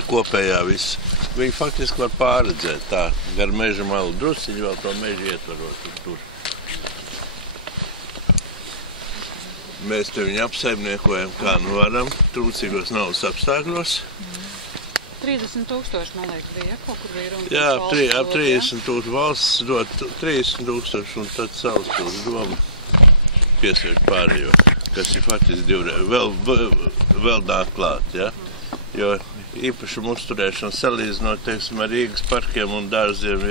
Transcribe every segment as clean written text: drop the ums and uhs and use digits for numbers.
tā kopējā viss. Viņi faktiski var pārredzēt tā, gar meža malu drusciņu vēl to mežu ietvarot un tur. Mēs te viņu apsaimniekojam, kā nu varam, trūcīgos naudas apstākļos. 30,000, man liekas, bija, kaut kur bija runa. Jā, ap 30,000 valsts dod 30,000 un tad savus tos doma piesvieš pārējo, kas ir faktiski vēl nāk klāt, ja? Jo īpašumu uzturēšana salīdzinot, teiksim, ar Rīgas parkiem un dārziem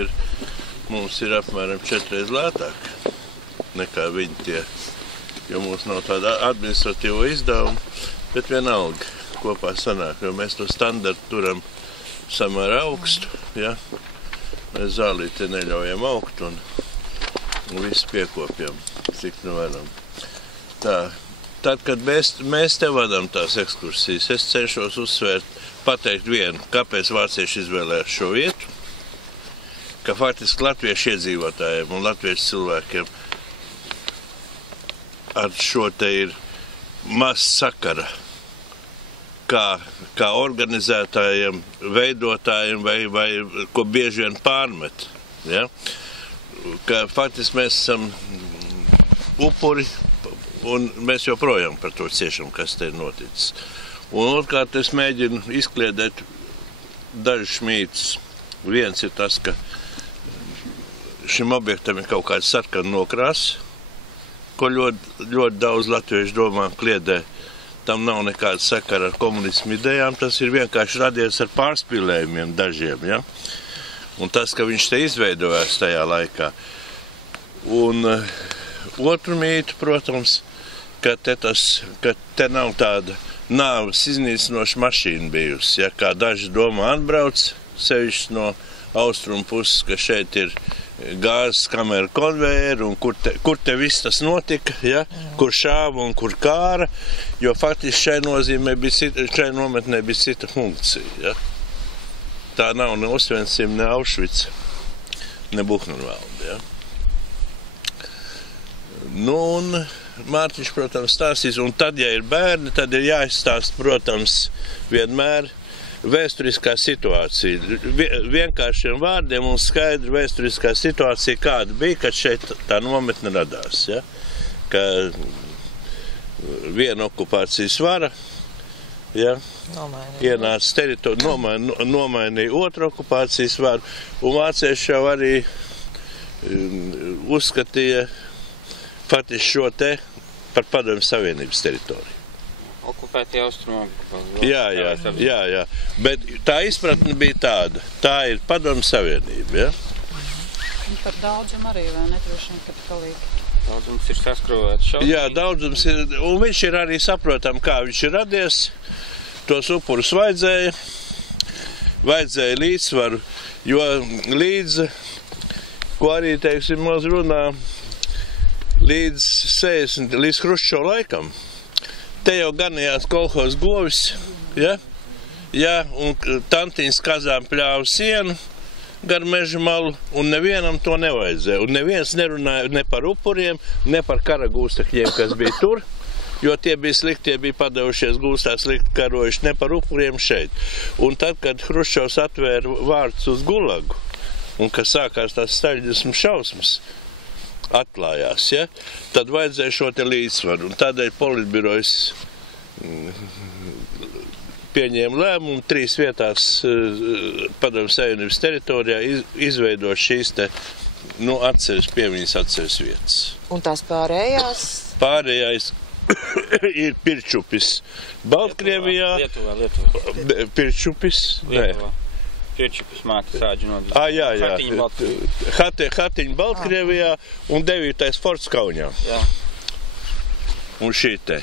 mums ir apmēram 4 reizes lētāk nekā viņi tie, jo mums nav tāda administratīvo izdevumu, bet vienalga kopā sanāk, jo mēs to standartu turam samērā augstu, ja? Mēs zālīti neļaujam augt un visu piekopjam, cik nu varam. Tā, tad, kad mēs te vadām tās ekskursijas, es cenšos uzsvērt, pateikt vienu, kāpēc vācieši izvēlējās šo vietu, ka faktiski latviešu iedzīvotājiem un latviešu cilvēkiem ar šo te ir maz sakara, kā organizētājiem, veidotājiem vai ko bieži vien pārmet. Ja? Ka faktiski mēs esam upuri un mēs joprojām par to ciešam, kas te ir noticis. Un otrkārt es mēģinu izkliedēt dažus mītus. Viens ir tas, ka šim objektam ir kaut kāds sarkana nokrāsa, ko ļoti daudz latviešu domā kliedē. Tam nav nekāda sakara ar komunismu idejām, tas ir vienkārši radies ar pārspīlējumiem dažiem, ja? Un tas, ka viņš te izveidojās tajā laikā. Un otru mītu, protams, ka te nav tāda nāves iznīcinoša mašīna bijusi, ja? Kā daži domā atbrauc, sevišķi no austrumu puses, ka šeit ir gāzes kameru konvejeri un kur te viss tas notika, ja? Kur šāva un kur kāra, jo faktiski šai nometnē bija cita funkcija. Ja? Tā nav ne Osvencim, ne Aušvica, ne Buchenvalde. Ja? Nu, un Mārtiņš, protams, stāstīs, un tad, ja ir bērni, tad ir jāizstāst, protams, vienmēr vēsturiskā situācija. Vienkāršiem vārdiem un skaidra vēsturiskā situācija, kāda bija, kad šeit tā nometne radās. Ja? Ka viena okupācijas vara, ja? Ienāca teritoriju, nomainīja otru okupācijas varu, un vācieši jau arī uzskatīja faktiski šo te par Padomju Savienības teritoriju. Okupēti austrumu. Jā. Bet tā izpratne bija tāda. Tā ir Padomju Savienība, ja? Un par daudzum arī, vai netrošiem, kad kalīgi? Daudzums ir saskrūvēts šausmīgi. Jā, daudzums ir, un viņš ir arī saprotam, kā viņš ir radies. Tos upurus vajadzēja līdzsvaru, jo līdz, ko arī, teiksim, maz runā, līdz Hruščova laikam, te jau ganījās kolhos govis, ja? Ja, un tantiņas kazām pļāva sienu gar meža malu, un nevienam to nevajadzēja. Un neviens nerunāja ne par upuriem, ne par kara gūstekļiem, kas bija tur, jo tie bija slikti, tie bija padevušies gūstā slikti karojuši, ne par upuriem šeit. Un tad, kad Hruščovs atvēra vārtus uz Gulagu, un kad sākās tās staļģismu šausmas, atklājās, ja? Tad vajadzēja šo te līdzsvaru. Un tādēļ politbirojas pieņēma lēmumu 3 vietās Padomju Savienības teritorijā izveidot šīs te, piemiņas atceres vietas. Un tās pārējās? Pārējais ir Pirčupis Baltkrievijā. Lietuvā. Pirčupis? Nē. Pirčupis māte sāģi nodis. Jā. Hatiņa Baltkrievijā. Hatiņa Baltkrievijā un 9. forts Kaunijā. Jā. Un šī te.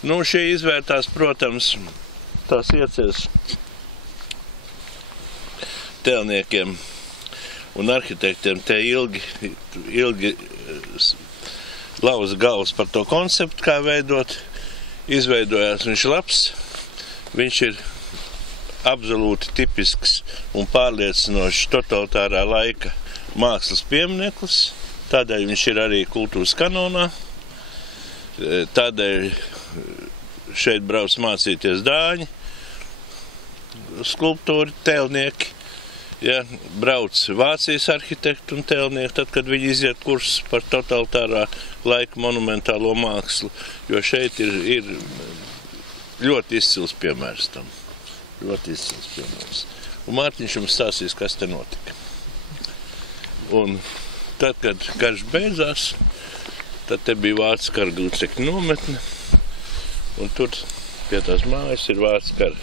Nu, šie izvērtās, protams, tās ieceres tēlniekiem un arhitektiem te ilgi lauza galvas par to konceptu, kā veidot. Izveidojās viņš labs, viņš ir absolūti tipisks un pārliecinošs totalitārā laika mākslas piemineklis, tādēļ viņš ir arī kultūras kanonā, tādēļ šeit brauc mācīties dāņi, skulptūri, tēlnieki, ja, brauc Vācijas arhitekti un tēlnieki, tad, kad viņi iziet kursus par totalitārā laika monumentālo mākslu, jo šeit ir ļoti izcils piemērs tam. Ļoti izcils piemērs. Un Mārtiņš jums stāstīs, kas te notika. Un tad, kad karš beidzās, tad te bija vācu kara gūstekņu nometne, un tur pie tās mājas ir vācu kara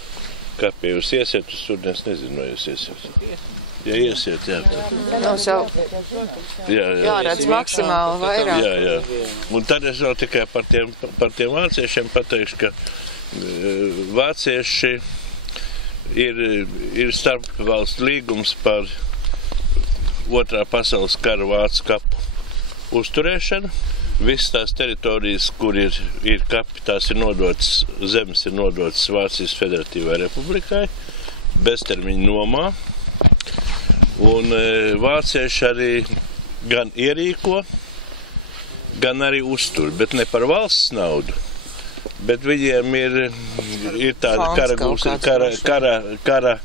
kapie. Jūs iesiet uz tur, es nezinu, vai jūs iesiet. Ja iesiet, jā. Mums jau jāredz maksimāli vairāk. Jā. Un tad es vēl tikai par tiem vāciešiem pateikšu, ka vācieši ir starpvalstu līgums par Otrā pasaules kara vācu kapu uzturēšanu. Visas tās teritorijas, kur ir kapi, tās ir nodotas, zemes ir nodotas Vācijas Federatīvai Republikai, beztermiņa nomā. Un vācieši arī gan ierīko, gan arī uztur, bet ne par valsts naudu. Bet viņiem ir tāda kara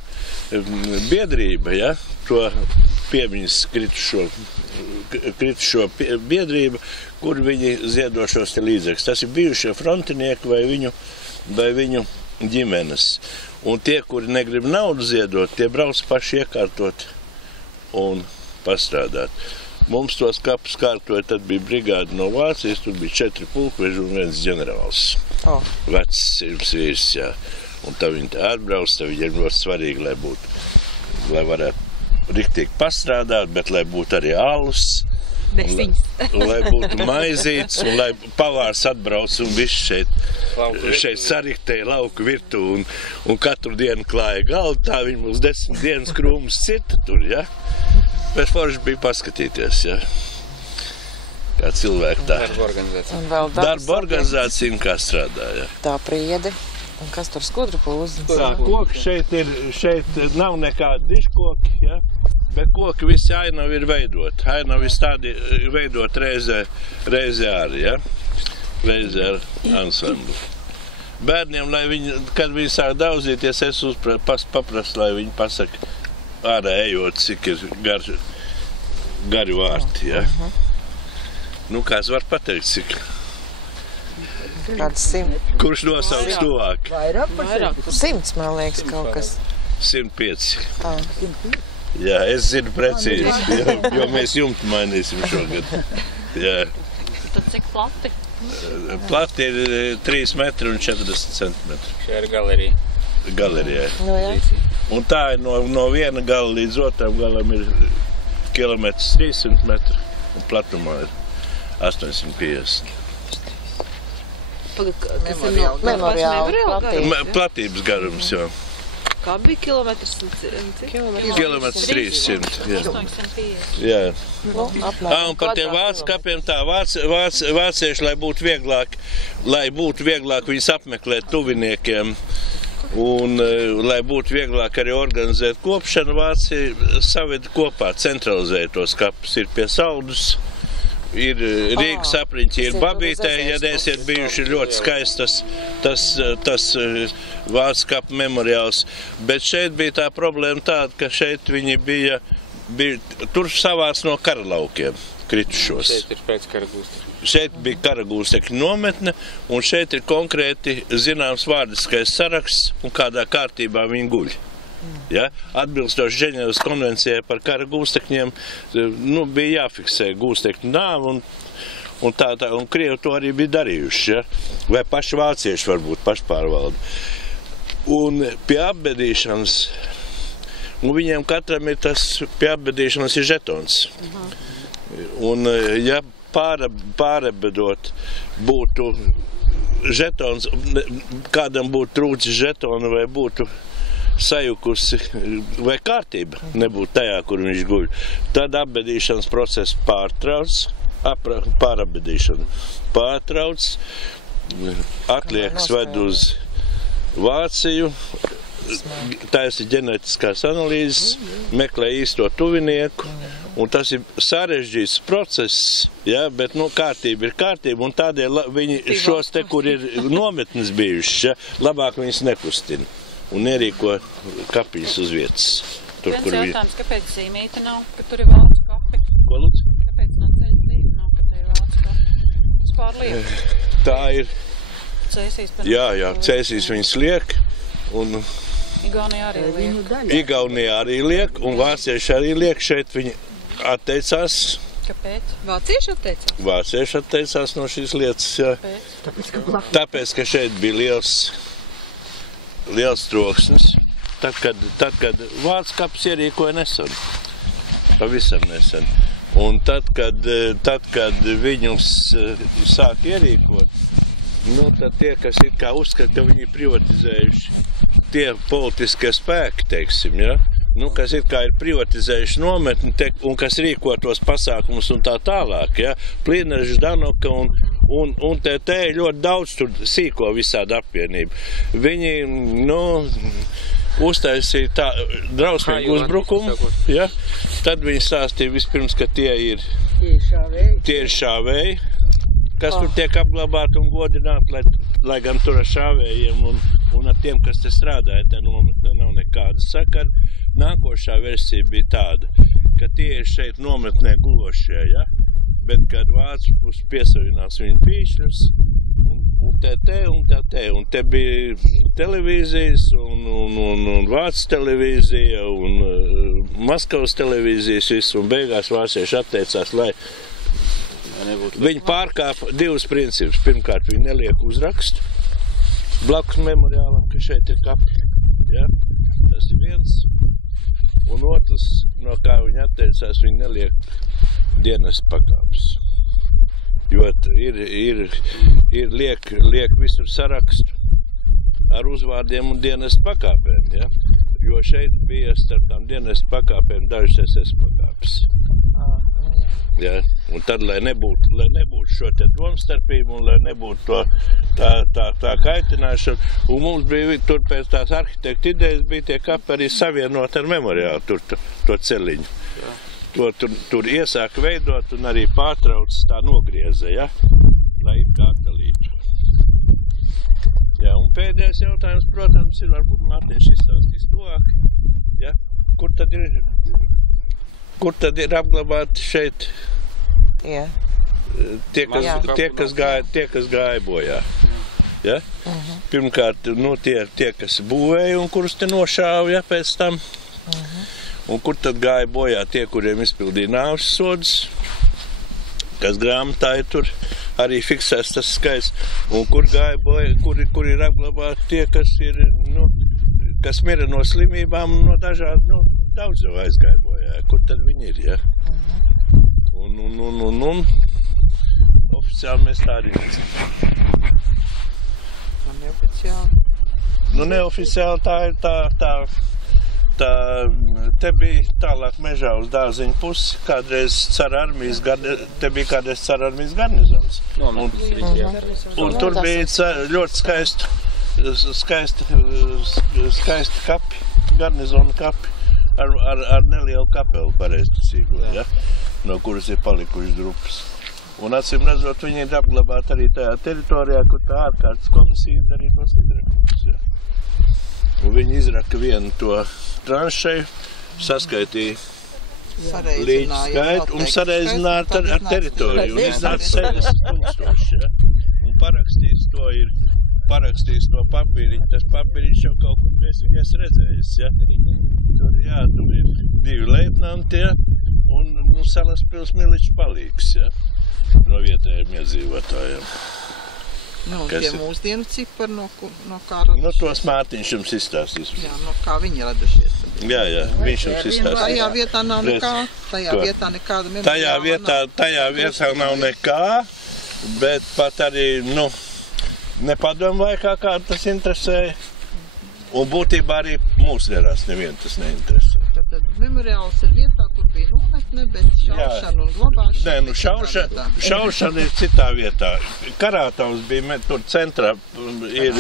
biedrība, ja? To piemiņas kritušo biedrība, kur viņi ziedo šos līdzekļus. Tas ir bijušie frontinieki vai viņu ģimenes. Un tie, kuri negrib naudu ziedot, tie brauc paši iekārtot un pastrādāt. Mums tos kapus kārtoja, tad bija brigāde no Vācijas, tur bija 4 pulkveži un 1 ģenerāls. Vecs vīrs, jā. Un tā viņi te atbrauc, tā viņiem ļoti svarīgi, lai varētu riktīgi pastrādāt, bet lai būtu arī alus, un lai būtu maizītes, un lai pavārs atbrauc un viss šeit sariktēja lauku virtu un katru dienu klāja galdu, tā viņi mums 10 dienas krūmus cirta tur, ja? Bet forši bija paskatīties, ja? Kā cilvēki tā. Darba organizācija un kā strādā, ja? Tā priede. Un kas tur skudru pūzes? Tā, koki šeit nav nekādi diškoki, ja? Bet koki visi ainavi ir veidot. Ainavi tādi veidot reizē arī, ja? Reizē ar ansamblu. Bērniem, lai viņi, kad viņi sāk daudzīties, es paprastu, lai viņi pasaka ārā ejot, cik ir gari vārti, ja? Nu, kāds var pateikt, cik? Kāds 100. Kurš nosauks tuvāk? Vairāk. 100, man liekas, kaut kas. 105. Jā, es zinu precīzi, jo mēs jumtu mainīsim šogad. Jā. Tad cik plati? Plati ir 3 metri un 40 centimetri. Šī ir galerija. Galerijai. Nu, jā. Un tā ir no viena gala līdz otram galam ir kilometrs 300 metri, un platumā ir 850. Tas ir no Memoriāla Platības garums, jā. Kā bija kilometrs? Kilometrs 300, jā. 850. Jā. Nu, apmēram Un par tiem vācu kapiem tā, vācieši, lai būtu vieglāk viņus apmeklēt tuviniekiem, un lai būtu vieglāk arī organizēt kopšanu, Vācija saved kopā, centralizēja tos kapus. Ir pie Saldus, ir Rīgas apriņķi, ir Babītē, ja neesiet bijuši ļoti skaistas tas vācu kapu memoriāls. Bet šeit bija tā problēma tāda, ka šeit viņi bija tur savās no karalaukiem kritušos. Šeit ir pēc kara gūstekņu. Šeit bija kara gūstekņu nometne, un šeit ir konkrēti zināms vārdiskais saraksts un kādā kārtībā viņi guļ. Ja? Atbilstoši Ženēvas konvencijai par kara gūstekņiem, nu, bija jāfiksē gūstekņu nāvu, un Krievi to arī bija darījuši. Ja? Vai paši vācieši varbūt pašpārvalda. Un pie apbedīšanas, un viņiem katram ir tas, pie apbedīšanas ir žetons. Un ja pārabedot būtu žetons, kādam būtu trūcis žetonu vai būtu sajukusi, vai kārtība nebūtu tajā, kur viņš guļ, tad apbedīšanas process pārabedīšana pārtrauc, atliekas ved uz Vāciju, taisa ģenētiskās analīzes, meklē īsto tuvinieku, un tas ir sarežģīts process, ja, bet kārtība ir kārtība, un tādēļ viņi šos te, kur ir nometnes bijušas, ja, labāk viņas nekustina. un ierīko kapīs uz vietas. Tur, Viens kur jautājums, kāpēc zīmīte nav, ka tur ir vācu kapi? Ko lūdzu? Kāpēc no ceļa zīme nav, ka te ir vācu kapi? Tas pārliek. Tā ir, Cēsīs. Cēsīs viņas liek, un Igaunijā arī liek. Igaunijā arī liek, un vācieši arī liek. Šeit viņi atteicās. Kāpēc? Vācieši atteicās? Vācieši atteicās no šīs lietas, jā. Tāpēc, ka šeit bija liels troksnis. Tad, kad vācu kaps ierīkoja nesen. Pavisam nesen. Un tad, kad viņus sāk ierīkot, tad tie, kas it kā uzskata, ka viņi ir privatizējuši, tie politiskie spēki, teiksim, ja? Kas it kā ir privatizējuši nometni un kas rīko tos pasākumus un tā tālāk, ja? Plīneris, Danoka un te ļoti daudz tur sīko visādi apvienību. Viņi, uztaisīja tā drausmīgu uzbrukumu, ja? Tad viņi stāstīja vispirms, ka tie ir šāvēji, kas tur tiek apglabāti un godināti, lai gan tur ar šāvējiem un ar tiem, kas te strādāja, te nometnē nav nekāda sakara. Nākošā versija bija tāda, ka tie ir šeit nometnē gulošie, ja? Bet kad vācu pusi piesavinās viņu pīšļus, un te bija televīzijas, un vācu televīzija, un Maskavas televīzijas visu, un beigās vācieši atteicās, lai viņi pārkāpa divus principus. Pirmkārt, viņi neliek uzrakstu blakus memoriālam, ka šeit ir kapi. Ja? Tas ir viens. Un otrs, no kā viņi atteicās, viņi neliek dienas pakāpes. Jo liek visur sarakstu ar uzvārdiem un dienas pakāpēm. Ja? Jo šeit bija starp tām dienas pakāpēm dažas SS pakāpes. Ja? Un tad, lai nebūtu šo te domstarpību un lai nebūtu tā kaitināšana, un mums bija tur pēc tās arhitekta idejas bija tie kapi arī savienot ar memoriālu to celiņu. Ja. Tur iesāka veidot un arī pārtrauc tā nogrieze, ja? Lai it kā atdalītu. Ja, un pēdējais jautājums, protams, ir varbūt Mārtiņš izstāstīs tuvāk, ja? Kur tad ir apglabāti šeit tie, kas gāja bojā? Ja? Pirmkārt, tie, kas būvēja un kurus te nošāva, ja, pēc tam. Un kur tad gāja bojā tie, kuriem izpildīja nāves sodus, kas grāmatā ir tur arī fiksēts tas skaits, un kur gāja bojā, kur ir apglabāti tie, kas mira no slimībām, no dažādi, daudz jau aizgāja bojā. Kur tad viņi ir, ja? Un oficiāli mēs tā arī necam. Neoficiāli? Neoficiāli tā ir te bija tālāk mežā uz Dārziņu pusi, kādreiz te bija kādreiz Cara armijas garnizons. Un tur bija ļoti skaisti kapi, garnizona kapi, ar nelielu kapelu pareizticīgo, ja? No kuras ir palikuši drupas. Un acīm redzot, viņi ir apglabāti arī tajā teritorijā, kur tā ārkārtas komisija darīja tos izrakumus, ja? Un viņi izraka vienu to tranšeju, saskaitīja līdz skaitu un sareizināja ar teritoriju. Un iznāca 70,000, ja? Un parakstījis to papīriņu. Tas papīriņš jau kaut kur mēs viņas redzējis, ja? Tur ir 2 leitnanti, ja? Un Salaspils miličs palīgs, ja? No vietējiem iedzīvotājiem. Tie mūsdienu cipari no kā radušies? Tos Mārtiņš jums izstāstīs. Jā, no kā viņi radušies. Jā, viņš jums izstāstīs. Tajā vietā nav nekā, vietā nekāda memoriāla. Tajā vietā nav nekā, bet pat arī, nepadomu laikā kādu tas interesēja. Un būtībā arī mūsdienās nevien tas neinteresē. Tad memoriāls ir vietā, kur bija nometne, bet šaušana un glabāšana. Šaušana ir citā vietā. Karātavs bija tur centrā, ir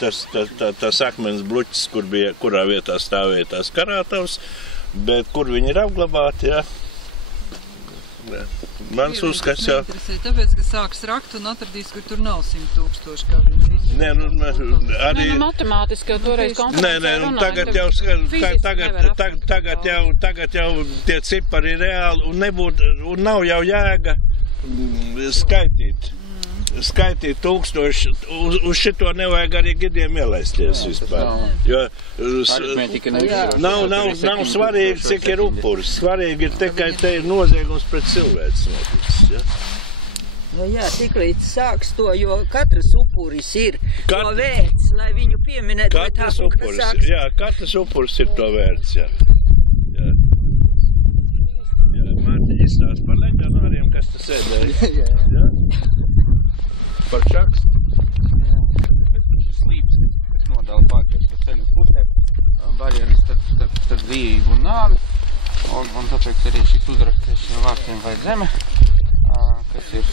tas akmens bluķis, kurā vietā stāvēja tās Karātavs, bet kur viņi ir apglabāti, jā. Mans uzskats jau. Tāpēc, ka sāks rakt un atradīs, kur tur nav 100,000, kā viņi Nē, nu, arī... Nē, nu, matemātiski jau toreiz konferencē tagad jau tie cipari ir reāli un nav jau jēga skaitīt 1000, uz šito nevajag arī gidiem ielaisties vispār. Jo nav svarīgi, cik ir upuris. Svarīgi ir tikai te ir noziegums pret cilvēks noticis. Ja? Nu jā, tiklīdz sāks to, jo katrs upuris ir to vērts, lai viņu pieminētu. Katrs upuris ir to vērts, jā. Mārtiņa izstāst par legionāriem, kas te sēdēja. Jā. Par čakstu. Jā, šis slīps, kas nodala pārējās no ceļu pusē, barjeras starp dzīvību un nāvi, un tāpēc arī šis uzrakstēs šiem vārtiem vai zeme,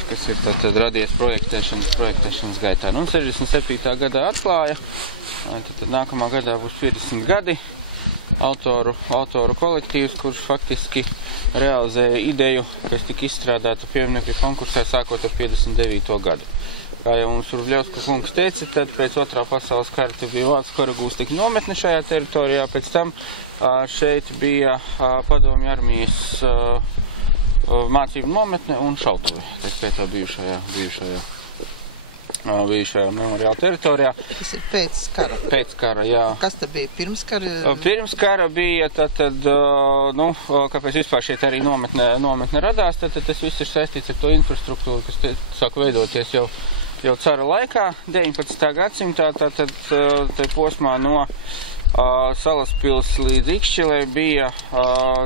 kas ir tad radies projektēšanas gaitā. Nu, 67. gadā atklāja, tad nākamā gadā būs 50 gadi, autoru kolektīvs, kurš faktiski realizēja ideju, kas tika izstrādāta pieminekļu konkursā sākot ar 59. gadu. Kā jau mums Rubļevska kungs teica, tad pēc otrā pasaules kara bija Vācu karagūstekņu nometne šajā teritorijā, pēc tam šeit bija padomju armijas mācību nometne un šautuve, tā skaitā bijušajā memoriāla teritorijā. Tas ir pēc kara? Pēc kara, jā. Kas tad bija? Pirms kara? Pirms kara bija, kāpēc vispār šeit arī nometne radās, tad tas viss ir saistīts ar to infrastruktūru, kas sāk veidoties jau cara laikā, 19. gadsimtā, tad posmā no Salaspils līdz Ikšķilei bija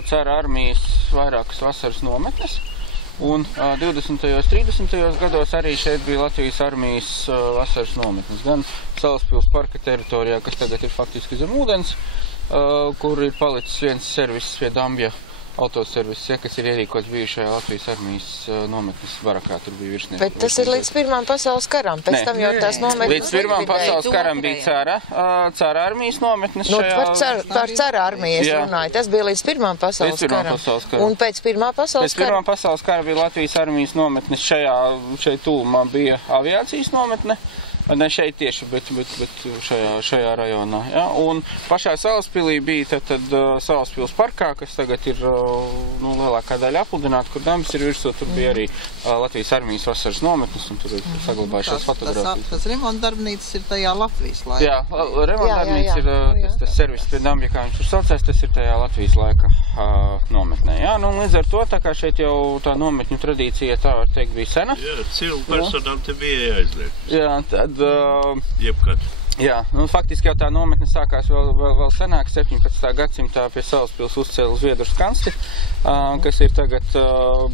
cara armijas vairākas vasaras nometnes. Un 20. 30. gados arī šeit bija Latvijas armijas vasaras nometnes. Gan Salaspils parka teritorijā, kas tagad ir faktiski zem ūdens, kur ir palicis viens servis pie Dambja autoservis, kas ir ierīkots bijušajā Latvijas armijas nometnes barakā, tur bija virsnieks. Bet tas ir līdz Pirmām pasaules karam, pēc tam jau tās nometnes līdz Pirmām pasaules karam bija cara armijas nometnes šajā... Par cara armiju es runāju, tas bija līdz Pirmām pasaules karam. Un pēc Pirmā pasaules kara? Pēc Pirmā pasaules kara bija Latvijas armijas nometnes, šeit tūmā bija aviācijas nometne. Ne šeit tieši, bet šajā rajonā. Ja? Un pašā Salaspilī bija tad Salaspils parkā, kas tagad ir lielākā daļa apludināta, kur dambis ir virsū, tur bija arī Latvijas armijas vasaras nometnes, un tur ir saglabājušās fotogrāfijas. Tas remontdarbnīcas ir tajā Latvijas laikā? Jā, remontdarbnīca ir tas servis pie Dambja, kā viņš tur saucās, tas ir tajā Latvijas laika nometnē. Jā, nu līdz ar to, tā kā šeit jau tā nometņu tradīcija, tā var teikt, bija sena. Jā, cilvēku personām te bija jāizliek. Jā, tad jebkad. Jā, nu faktiski jau tā nometne sākās vēl senāk, 17. gadsimtā pie Salaspils uzcēla Zviedru skansti, kas ir tagad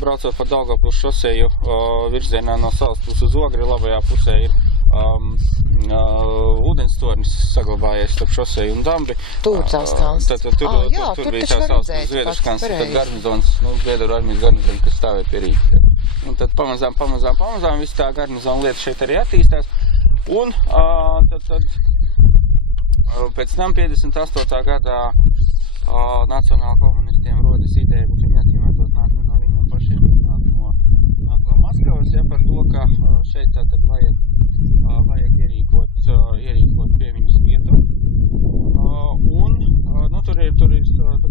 braucot pa Daugavpils šoseju virzienā no Salaspils uz Ogri, labajā pusē ir ūdenstornis saglabājies starp šoseju un Dambi. Tur tās skansts. Tur bija tā saucas Zviedru skansts, tad garnizons, Zviedru armijas garnizons, kas stāvēja pie Rīgas. Un tad pamazām viss tā garnizona lieta šeit arī attīstās. Un pēc tam 58. gadā nacionāla komunistiem rodas ideja, bet viņi atsimētos nāk no viņiem pašiem, nāk no Maskavas, ja, par to, ka šeit tātad vajag ierīkot piemiņas vietu. Un tur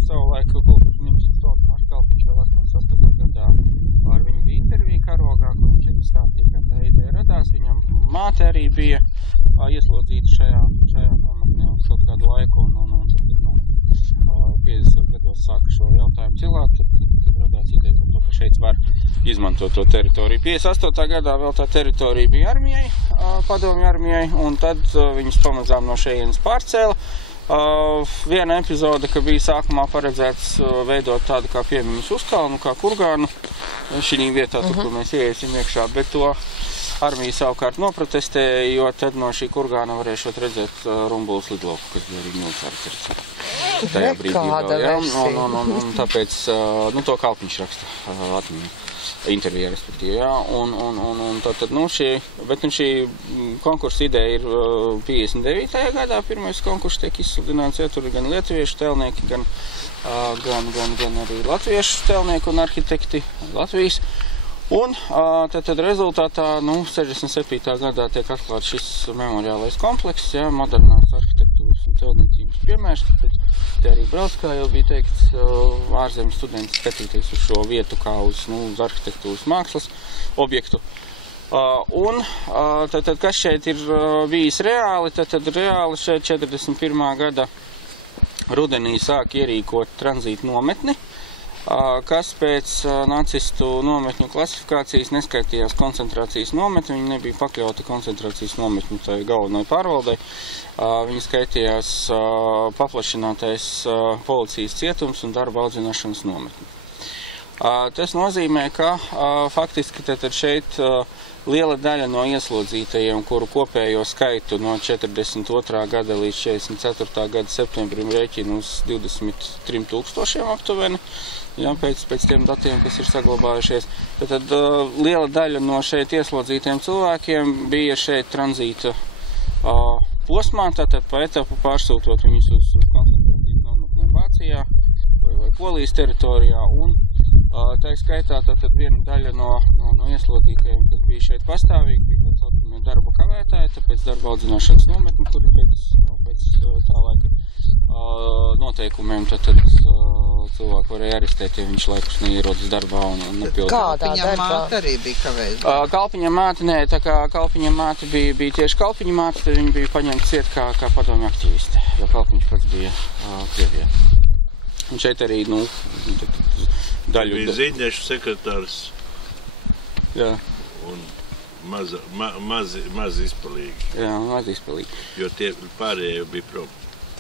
savu laiku kultūras ministrs Valdemārs Kalpiņš vēl 88. gadā ar viņu bija intervija karogā, kur viņš arī stāstīja, kā tā ideja radās. Viņam māte arī bija ieslodzīta šajā nometnē uz kaut kādu laiku, un 50. gados sāka šo jautājumu cilāt, tad radās ideja par to, ka šeit var izmantot to teritoriju. 58. gadā vēl tā teritorija bija armijai, padomju armijai, un tad viņus pamazām no šejienes pārcēla. Viena epizode, ka bija sākumā paredzēts veidot tādu kā piemiņas uzkalnu, kā kurgānu šī vietā, tur, kur mēs ieiesim iekšā, bet to armija savukārt noprotestēja, jo tad no šī kurgāna varēšot redzēt Rumbulas lidlauku, kas bija arī militāra teritorija. Tajā brīdī vēl, jā, un tāpēc, to Kalpiņš raksta atmiņā. Intervijā, respektīvi, jā, un tātad, šī konkursa ideja ir 59. gadā, pirmais konkurss tiek izsludināts, ja tur ir gan lietuviešu telnieki, gan arī latviešu telnieki un arhitekti Latvijas, Un tad rezultātā, 67. gadā tiek atklāts šis memoriālais komplekss, modernās arhitektūras un celtniecības piemērs, tāpēc te arī brauc, kā jau bija teikts, ārzemes studenti skatīties uz šo vietu kā uz arhitektūras mākslas objektu. Tad kas šeit ir bijis reāli, tad reāli šeit 41. gada rudenī sāk ierīkot tranzītu nometni, kas pēc nacistu nometņu klasifikācijas neskaitījās koncentrācijas nometni, viņi nebija pakļauti koncentrācijas nometņu tai galvenai pārvaldei, viņi skaitījās paplašinātais policijas cietums un darba audzināšanas nometni. Tas nozīmē, ka faktiski tad šeit liela daļa no ieslodzītajiem, kuru kopējo skaitu no 42. gada līdz 44. gada septembrim rēķina uz 23 000 aptuveni, pēc tiem datiem, kas ir saglabājušies. Tad liela daļa no šeit ieslodzītiem cilvēkiem bija šeit tranzīta posmā, tātad pa etapu pārsūtot viņus uz koncentrācijas nometnēm Vācijā vai Polijas teritorijā. Un tā skaitā tātad viena daļa no ieslodzītajiem, kas bija šeit pastāvīgi, bija tā saucamie darba kavētāji, tāpēc darba audzināšanas nometni, kuri pēc tā laika noteikumiem tad cilvēku varēja arestēt, ja viņš laikus neierodas darbā un nepilda. Kādā darbā? Māte arī bija kavējusi. Kalpiņa māte, nē, tā kā Kalpiņa māte bija tieši Kalpiņa māte, tad viņa bija paņemta ciet kā padomju aktiviste, jo Kalpiņš pats bija Krievijā. Un šeit arī, daļu... Bija ziņiešu sekretārs. Jā. Un maz izpalīgi. Jā, maz izpalīgi. Jo tie pārējie bija prom.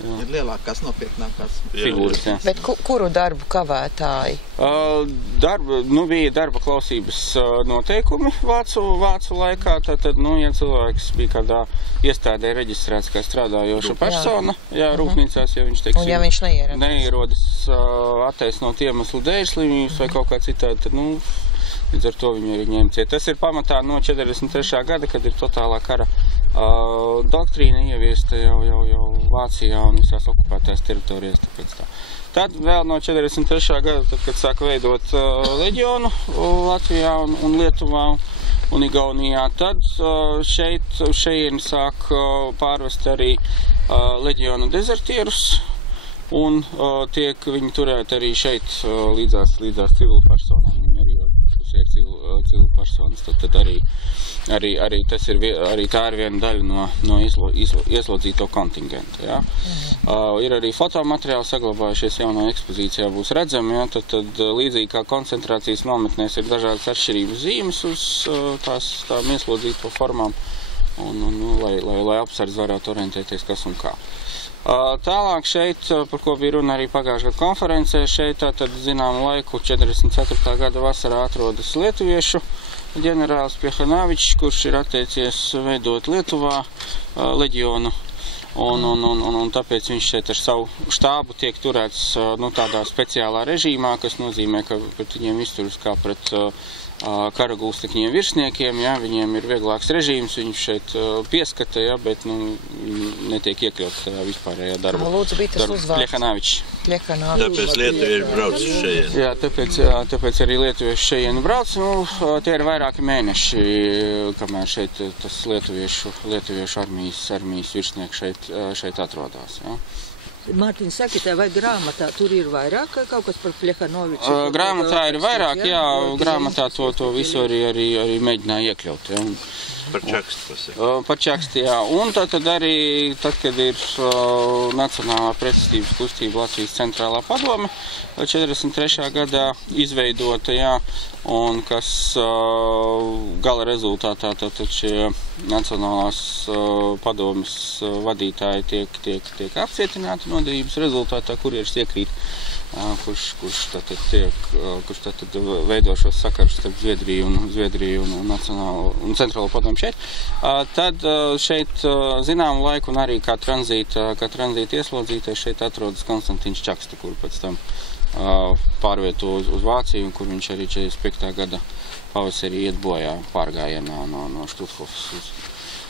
Ir lielākās, nopietnākās figūras, jā. Bet kuru darbu kavētāji? Bija darba klausības noteikumi vācu laikā, tad, ja cilvēks bija kādā iestādē reģistrēts kā strādājoša persona, rūpnīcās, ja viņš, teiksim, un ja viņš neierodas attaisnot iemeslu dēļ slimības vai kaut kā citādi, tad, līdz ar to viņu arī ņēma ciet. Tas ir pamatā no 43. gada, kad ir totālā kara doktrīna ieviesta jau Vācijā un visās okupētās teritorijas, tāpēc tā. Tad vēl no 43. gada, tad, kad sāk veidot leģionu Latvijā un Lietuvā un Igaunijā, tad šeit sāk pārvest arī leģionu dezertierus un tiek viņi turēt arī šeit līdzās civilu personām. Viņi arī ir civilu personas, tad arī tā ir viena daļa no ieslodzīto kontingenta. Ja? Ir arī fotomateriāli saglabājušies jaunā ekspozīcijā, būs redzami, ja? Tad līdzīgi kā koncentrācijas nometnēs ir dažādas atšķirības zīmes uz tām ieslodzīto formām, lai apsardz varētu orientēties, kas un kā. Tālāk šeit, par ko bija runa arī pagājušajā gada konferencē, šeit tātad zināmu laiku 44. gada vasarā atrodas lietuviešu ģenerālis Piehanavičs, kurš ir atteicies veidot Lietuvā leģionu, un tāpēc viņš šeit ar savu štābu tiek turēts tādā speciālā režīmā, kas nozīmē, ka pret viņiem izturas kā pret kara gulstekņiem virsniekiem, ja, viņiem ir vieglāks režīms, viņš šeit pieskata, ja, bet netiek iekļaut tajā vispārējā darba. Lūdzu, bija tas uzvārds? Piehanavičs. Tāpēc lietuvieši brauc uz šejienu. Jā, tāpēc arī lietuvieši šejienu brauc. Tie ir vairāki mēneši, kamēr šeit tas lietuviešu armijas virsnieks šeit atrodas. Ja. Mārtiņ, saki, tev vai grāmatā tur ir vairāk kaut kas par Piehanoviču? Grāmatā ir vairāk, jā, grāmatā to visu arī mēģināja iekļaut. Ja. Par čakstu pasaka. Par čakstu, jā. Un tad arī, kad ir Nacionālā pretestības kustība Latvijas centrālā padome 43. gadā izveidota, jā, un kas gala rezultātā tad šie Nacionālās padomes vadītāji tiek apcietināti nodevības rezultātā, kurieši iekrīt, kurš tad veido šos sakarus starp Zviedriju un Nacionālo un Centrālo padomu šeit. Tad šeit zināmu laiku un arī kā tranzīta ieslodzītais šeit atrodas Konstantīns Čakste, kur pēc tam pārvieto uz Vāciju, un kur viņš arī 45. gada pavasarī iet bojā pārgājienā no Štuthofas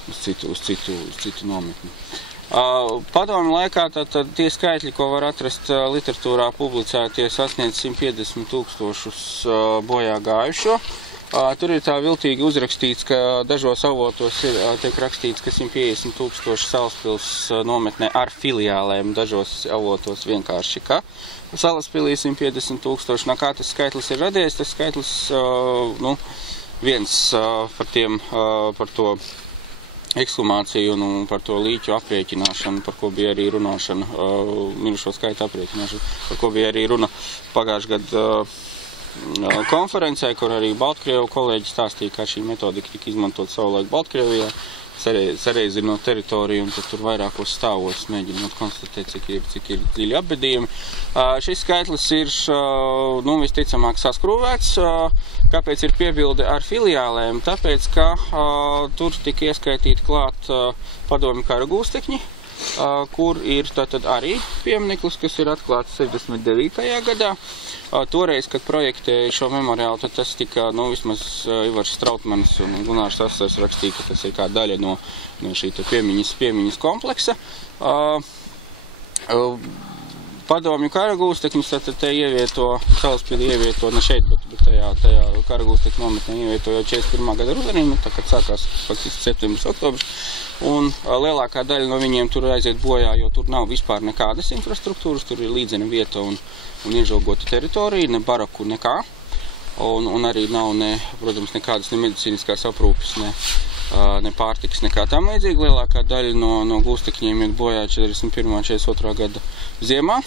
uz citu nometni. Padomju laikā tad tie skaitļi, ko var atrast literatūrā publicētie, sasniedz 150 000 bojā gājušo. Tur ir tā viltīgi uzrakstīts, ka dažos avotos tiek rakstīts, ka 150 000 Salaspils nometnē ar filiālēm, dažos avotos vienkārši, ka Salaspilī 150 000. No kā tas skaitlis ir radies? Tas skaitlis, viens par to ekshumāciju un par to līķu aprēķināšanu, par ko bija arī runāšana, mirušo skaitu aprēķināšanu, par ko bija arī runa pagājušajā gadā konferencē, kur arī Baltkrievu kolēģi stāstīja, kā šī metodika tika izmantot savulaik Baltkrievijā, sareizinot teritoriju un tad tur vairākos stāvos mēģinot konstatēt, cik ir dziļi apbedījumi. Šis skaitlis ir, visticamāk saskrūvēts. Kāpēc ir piebilde ar filiālēm? Tāpēc, ka tur tika ieskaitīti klāt padomju kara gūstekņi, kur ir tātad arī piemineklis, kas ir atklāts 69. gadā. Toreiz, kad projektēja šo memoriālu, tad tas tika, vismaz Ivars Strautmanis un Gunārs Asars rakstīja, ka tas ir kā daļa no šī piemiņas kompleksa. Padomju karagūstekņus tad te ievieto, Salaspili ievieto, ne šeit, bet tajā karagūstekņu nometnē ievieto jau 41. gada rudenī, tā kad sākās faktiski septembris, oktobris. Un lielākā daļa no viņiem tur aiziet bojā, jo tur nav vispār nekādas infrastruktūras, tur ir līdzena vieta un iežogota teritorija, ne baraku, nekā. Un arī nav, protams, nekādas ne medicīniskās aprūpes, ne pārtikas, nekā tam līdzīgi. Lielākā daļa no gūstekņiem ir bojā 41. 42. gada ziemā.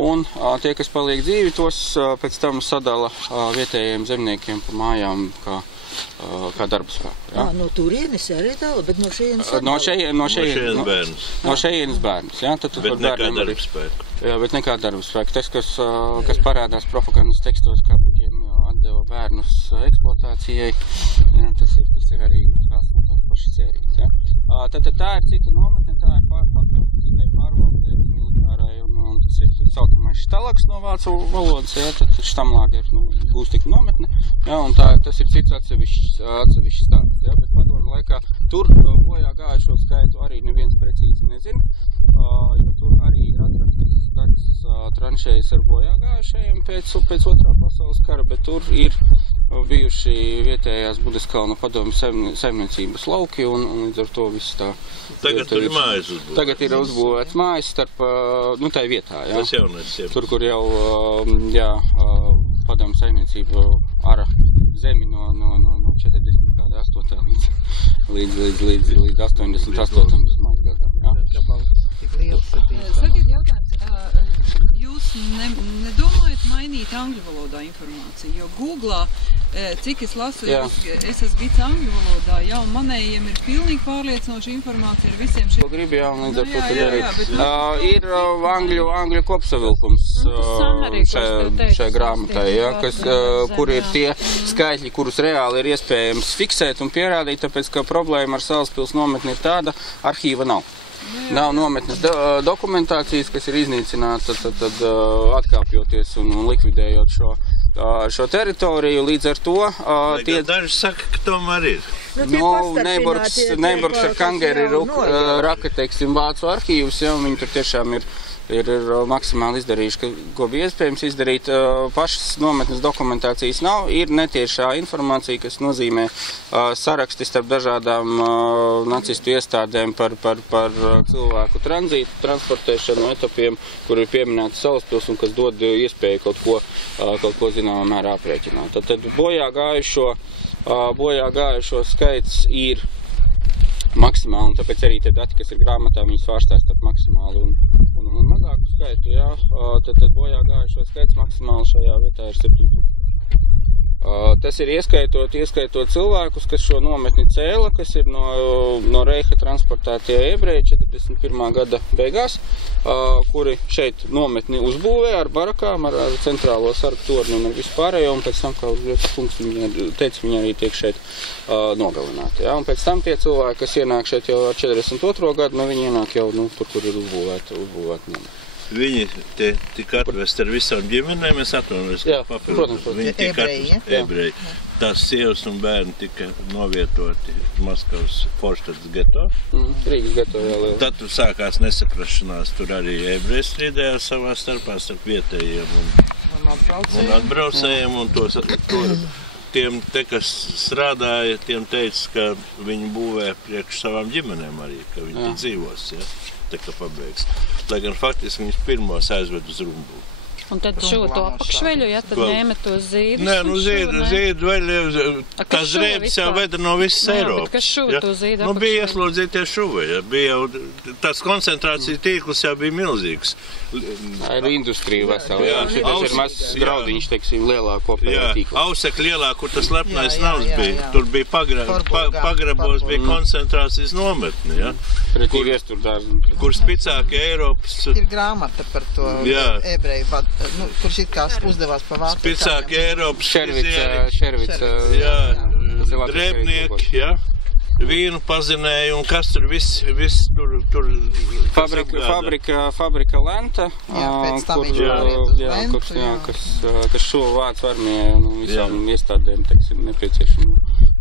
Un tie, kas paliek dzīvi, tos pēc tam sadala vietējiem zemniekiem pa mājām, kā darba spēku. Ja? No turienes arī dala, bet no šejienes No šejienes bērnus. Ja? Tad bet nekā darba spēku. Jā, bet nekā darba spēku. Tas, kas parādās propagandas tekstos, kā buģiem atdeva bērnus eksploatācijai, ja? Tas ir arī kāds no tās pašas sērijas. Ja? Tad tā ir cita nometne, tā ir pakļauta pārvaldē militārai, un tas ir saucamais štalaks no vācu valodas, ja? Tad štamlāga ir gūstekņu nometne, ja? Un tas ir cits atsevišķs stāsts. Ja? Bet padomu laikā tur bojā gājušo skaitu arī neviens precīzi nezina, jo tur arī ir atrastas kādas tranšējas ar bojā gājušajiem pēc otrā pasaules kara, bet tur ir bijuši vietējās Budeskalna padomju saimniecības lauki, un līdz ar to viss tā... Tagad tur ir mājas uzbūvēts. Tagad ir uzbūvēts mājas starp, tai vietā, jā. Tas jaunais, jā. Tur, kur jau, padomju saimniecība ara zemi no 48. līdz 88. gadam, jā. Sakiet jautājums, jūs nedomājat mainīt angļu valodā informāciju, jo Googlā, cik es lasu, es esmu gits angļu valodā, jau manējiem ir pilnīgi pārliecinoša informācija ar visiem šiem... Gribu jau, līdz ar to tad arī. Ir angļu kopsavilkums šai grāmatai, kur ir tie skaitļi, kurus reāli ir iespējams fiksēt un pierādīt, tāpēc, ka problēma ar Salaspils nometni ir tāda, arhīva nav. Nav nometnes dokumentācijas, kas ir iznīcināta, tad atkāpjoties un likvidējot šo teritoriju, līdz ar to... Daži saka, ka tomēr ir. Neiburgs ar Kangeri raka, teiksim, vācu arhīvus, ja, un viņi tur tiešām ir maksimāli izdarījuši, ko bija iespējams izdarīt. Pašas nometnes dokumentācijas nav, ir netiešā informācija, kas nozīmē saraksti starp dažādām nacistu iestādēm par cilvēku tranzītu, transportēšanu etapiem, kur ir pieminēta Salaspils un kas dod iespēju kaut ko zināmā mērā aprēķināt. Tad bojā gājušo skaits ir maksimāli, un tāpēc arī tie dati, kas ir grāmatā, viņas vārstās starp maksimāli un mazāku skaitu, jā. Tad bojā gājušo skaits maksimāli šajā vietā ir 7000. Tas ir ieskaitot cilvēkus, kas šo nometni cēla, kas ir no Reiha transportētie ebreji 41. gada beigās, kuri šeit nometni uzbūvē ar barakām, ar centrālo sargu torni un ar vispārējo, un pēc tam, kā kungs viņi arī tiek šeit nogalināti. Ja? Un pēc tam tie cilvēki, kas ienāk šeit jau ar 42. gadu, viņi ienāk jau tur, kur ir uzbūvēti nometni. Viņi tika atvesti ar visām ģimenēm, es atvainojos, ka protams. Viņi tika atvesti ebreji. Tās sievas un bērni tika novietoti Maskavas Forštads geto. Rīgas geto, jā, liela. Tad tur sākās nesaprašanās, tur arī ebreji strīdējās savā starpā starp vietējiem un atbraucējiem, un tiem, kas strādāja, tiem teica, ka viņi būvē priekš savām ģimenēm arī, ka viņi dzīvos, ja, tā kā pabeigs. Lai gan faktiski viņus pirmos aizved uz Rumbu. Un tad šo to apakšveļu, ja tad ņēma to zīdus? Nē, nu zīdu veļu, tās drēbes jau veda no visas Eiropas. Bet kas šuva to zīdu apakšveļu? Nu, bija ieslodzītie šuvi, ja. Bija jau, tās koncentrācija tīkls jau bija milzīgs. Tā ir industrija vesela, jā. Šitas ir mazs graudiņš, teiksim, lielā kopējā tīkla. Jā, Ausekļa ielā, kur tas lepnais nams bija, tur bija pagrabos, bija koncentrācijas nometni, ja. Pretī viesturdārzi. Kur spicākie Eiropas... Ir grāmata par to ebreju vadu. Nu, kurš it kā uzdevās pa vācu. Spicākie Eiropas Šervica. Jā, drēbnieki, jā. Vīnu pazinēja un kas tur viss tur Fabrika Lenta, kas šo vācu armijai un visām iestādēm, teiksim,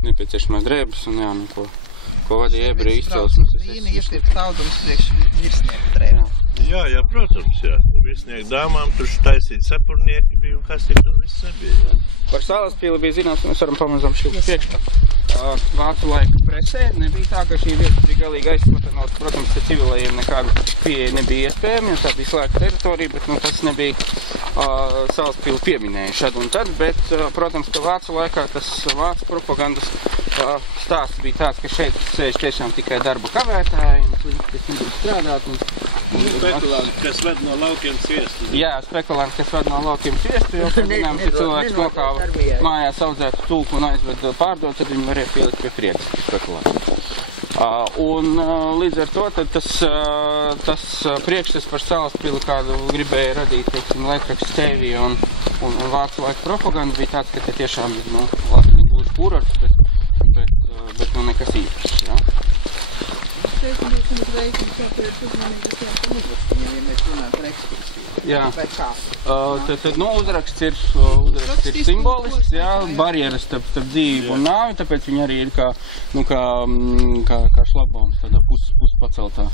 nepieciešamās drēbes un jā, nu, ko vadīja ebreju izcelsmes. Vīni iepirkt audums priekš virsnieku drēbu. Jā, protams, jā. Virsnieku dāmām tur taisīt sapurnieki bija un kas tur viss nebija, jā. Par Salaspili bija zināms, mēs varam pamazām šī priekšā. Vācu laika presē nebija tā, ka šī vieta bija galīgi aizsmatanot. Protams, ka civilajiem nekāda pieeja nebija iespējama, jo tā bija slēgta teritorija, bet nu, tas nebija Salaspili pieminēja šad un tad. Bet, protams, ka vācu laikā tas vācu propagandas stāsts bija tāds, ka šeit sēž tiešām tikai darba kavētāji, kas negrib strādāt. Spekulanti, kas ved no laukiem sviestu. Jā, spekulanti, kas ved no laukiem sviestu, jo, kad zinām, ka cilvēks nokāva mājās audzētu tūku un aizved pārdot, tad viņi varēja pielikt pie priedes spekulanti. Un līdz ar to tad tas priekšstats par Salaspili, kādu gribēja radīt, teiksim, Laikraksts TV un vācu laika propaganda bija tāds, ka te tiešām ir, nu, labi, negluži kurorts, bet nu nekas īpašs, jā. Jā, tad nu, uzraksts ir simbolisks, jā, barjeras starp dzīvību un nāvi, tāpēc viņi arī ir kā šlagbaums tādā puspaceltā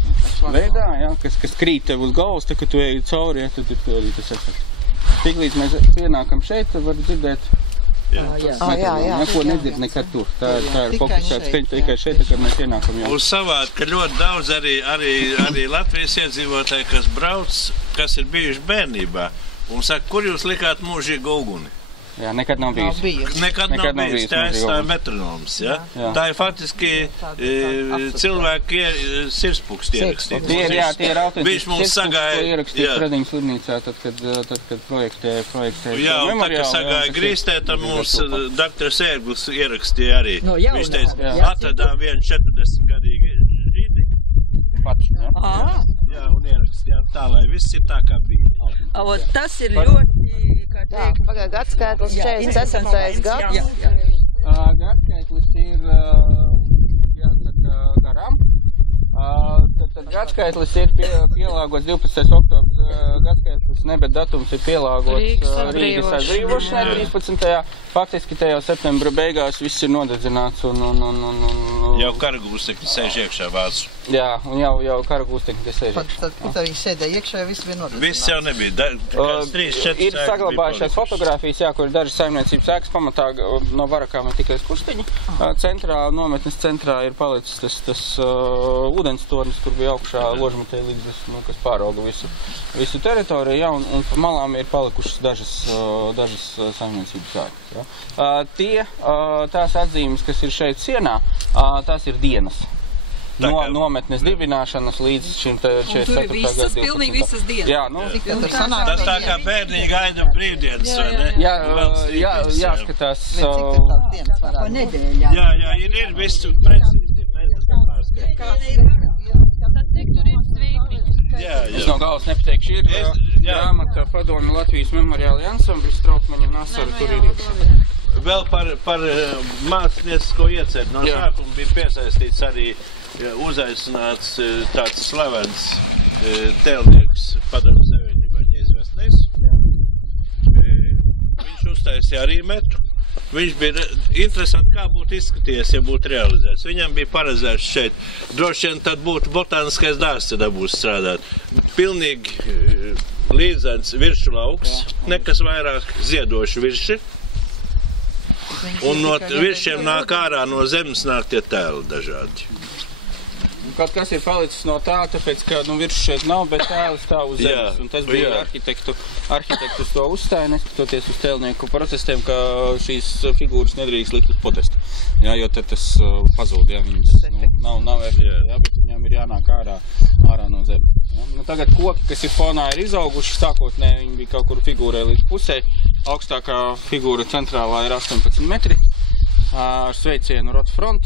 veidā, jā, kas krīt tev uz galvas, tad, kad tu eji cauri, jā, tad ir arī tas efekts. Tiklīdz mēs pienākam šeit, tad var dzirdēt neko nedzird nekad tur. Tā ir fokusēta skaņa tikai šeit, kad mēs ienākam jau. Uz savādi, ka ļoti daudz arī Latvijas iedzīvotāji, kas brauc, kas ir bijuši bērnībā, un saka, kur jūs likāt mūžīgu uguni? Jā, nekad nav bijusi. Nekad nav bijusi. Tā aizstāja metronoms, ja? Tā ir faktiski cilvēki sirdspūksti ierakstīt. Tie ir autentiski sirdspūksti, ko ierakstīt Rediņas slimnīcā, tad, kad projektēja Jā, un tā, kad sagāja Grīstē, tad mums doktors Ērglis ierakstīja arī. Viņš teica, atradām vienu 40-gadīgi rīti. Pats, jā? Jā, un ierakstījām tā, lai viss ir tā, kā bija. Tas ir ļoti, Jā, pagāja gadskaitlis 44. gads. Gadskaitlis ir, jāsaka, garām. Tad gadskaitlis ir pielāgots 12. oktobrs gadskaitlis, ne, bet datums ir pielāgots Rīgas atbrīvošanai 13. Faktiski tajā septembra beigās viss ir nodedzināts un Jau karagūstekļi sēž iekšā vācu. Jā, un jau karagūstekļi sēž iekšā. Tad viņi sēdēja iekšā, viss bija nodedzināts. Viss jau nebija. Ir saglabājušās fotogrāfijas, jā, kur ir daži saimniecības ēkas, pamatā no Varakām ir tikai Skursteņi. Nometnes centrā ir palicis tas ūdenstornis, kur bija augšā ložmetē līdz, kas pārauga visu teritoriju, jā, un pa malām ir palikušas dažas saimniecības ēkas. Jā. Tās atzīmes, kas ir šeit sienā, tās ir dienas. Nometnes dibināšanas līdz šim 44. gadu 12. Pilnīgi visas dienas. Jā, tas tā kā bērniņi gaida brīvdienas, vai ne? Jāskatās. pa nedēļām. Jā, ir viss precīzi. Mēs esam pārskatījuši. Tad cik tur ir svītriņas? Es no galvas nepateikšu, ir grāmata Padomju Latvijas memoriāli ansamblis Strautmaņa Nasara, tur ir iekšā. Vēl par mākslinieco ieceru. No sākuma bija piesaistīts arī uzaicināts tāds slavens tēlnieks Padomju Savienībā Ņēzvesnēs. Viņš uztaisīja arī metu. Viņš bija interesanti, kā būtu izskatījies, ja būtu realizēts. Viņam bija paredzēts šeit. Droši vien tad būtu botāniskais dārzs, tad būs strādāt. Pilnīgi līdzens viršu lauks, nekas vairāk ziedoši virši. Un no virsiem nāk ārā no zemes nāk tie tēli dažādi. Kaut kas ir palicis no tā, tāpēc, ka virs šeit nav, bet tēlis stāv uz zemes. Un tas bija arhitektus to uzstāja, neskatoties uz tēlnieku protestiem, ka šīs figūras nedrīkst likt uz podestu. Jā, jo tad tas pazūd, ja viņas nav efektīvi, jā, bet viņām ir jānāk ārā no zemes. Ja. Tagad koki, kas ir fonā, ir izauguši, sākotnēji viņi bija kaut kur figūrē līdz pusē. Augstākā figūra centrālā ir 18 metri ar sveicienu Rot Front.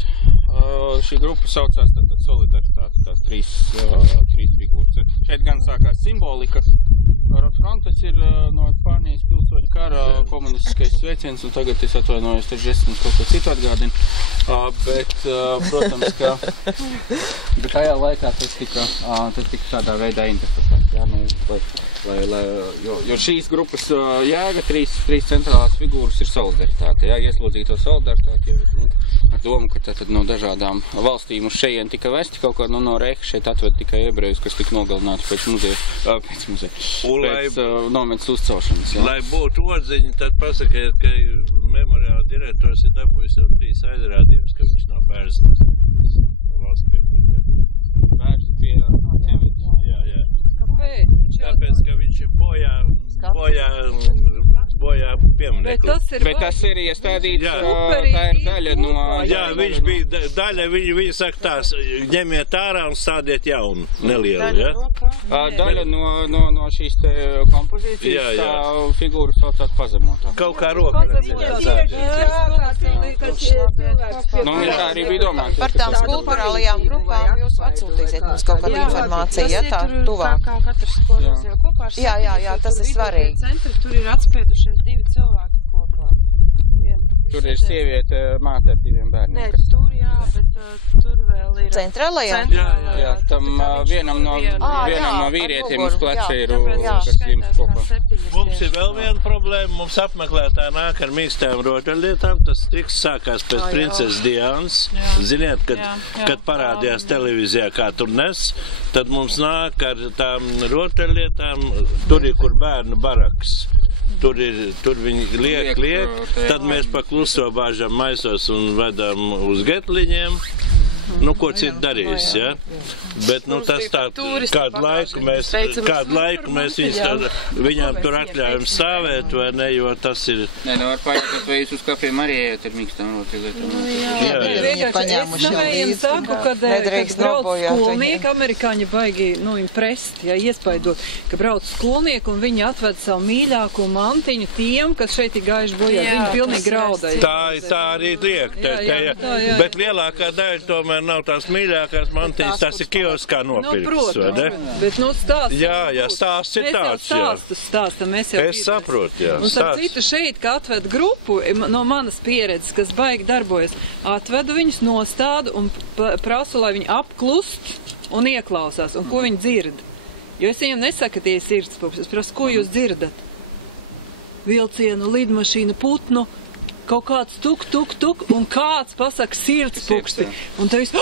Šī grupa saucās tātad Solidaritāte, tās trīs figūras. Šeit gan sākās simbolika. Rot Front, tas ir no Spānijas pilsoņu kara komunistiskais sveiciens, un tagad es atvainojos, taču es kaut ko citu atgādinu. Bet, protams, ka tajā laikā tas tika tādā veidā interpretēts. Ja, jo šīs grupas jēga, trīs centrālās figūras ir solidaritāte. Ja, ieslodzīto solidaritāti ar domu, ka tad no dažādām valstīm uz šejien tika vesti kaut kā no Reiha šeit atved tikai ebrejus, kas tika nogalināti pēc nometnes uzcelšanas. Ja. Lai būtu odziņi, tad pasakiet, ka memoriāla direktors ir dabūjis jau 3 aizrādījumus, ka viņš nav Bērzinos. No valsts pieminēt. Bērzi pie civils. Jā. Tāpēc, ka viņš ir bojā pieminekli. Bet tas ir iestādīts, tā ir daļa no... Jā, viņš bija daļa, viņi saka tās, ņemiet ārā un stādiet jaunu, nelielu, ja? Daļa no šīs te kompozīcijas, tā figūra saucās pazemotā. Kaut kā roka redzēt. Tā arī bija domāta. Par tām skulpturālajām grupām jūs atsūtīsiet mums kaut kādu informāciju, ja tā tuvāk. Jā, tas ir svarīgi. Tur ir atspēdušies 2 cilvēki kopā. Tur ir sieviete, māte ar 2 bērniem. Nē, tur bet tur vēl ir... Centrālajā? Jā, tam vienam no vīrietiem uz pleca ir kas jums kopā. Mums ir vēl viena problēma, mums apmeklētā nāk ar mīkstām rotaļlietām, tas triks sākās pēc princeses Diānas. Ziniet, kad parādījās televīzijā, kā tur nes, tad mums nāk ar tām rotaļlietām, tur ir, kur bērnu baraks. Tur viņi liek, tad mēs pa kluso bāžam maisos un vedam uz getliņiem. Ko citu darīs, ja? Bet, tas tā, kādu laiku mēs viņām tur atļaujam stāvēt, vai ne, jo tas ir... Nē, var pajautāt, vai jūs uz kafiju arī ejat ar mīkstām rotaļlietām? Es nevējiem saku, kad brauc skolnieki, amerikāņi baigi, imprest, iespaidot, ka brauc skolnieki un viņi atved savu mīļāko mantiņu tiem, kas šeit ir gājuši bojā. Viņi pilnīgi graudai. Tā arī liek, bet lielākā daļa tomēr nav tās mīļākās mantiņas, tas ir kioskā nopirkts, vai ne? Bet, stāsts. Jā, stāsts ir tāds, jā. Mēs jau es saprotu, jā. Un starp citu šeit, ka atved grupu, no manas pieredzes, kas baigi darbojas, atvedu viņus nostādu un prasu, lai viņi apklust un ieklausās, un ko viņi dzird. Jo es viņam nesaku, ka tie ir sirdspūksti, es prasu, ko jūs dzirdat? Vilcienu, lidmašīnu, putnu, kaut kāds tuk, un kāds pasaka sirdspūksti. Un tā viss,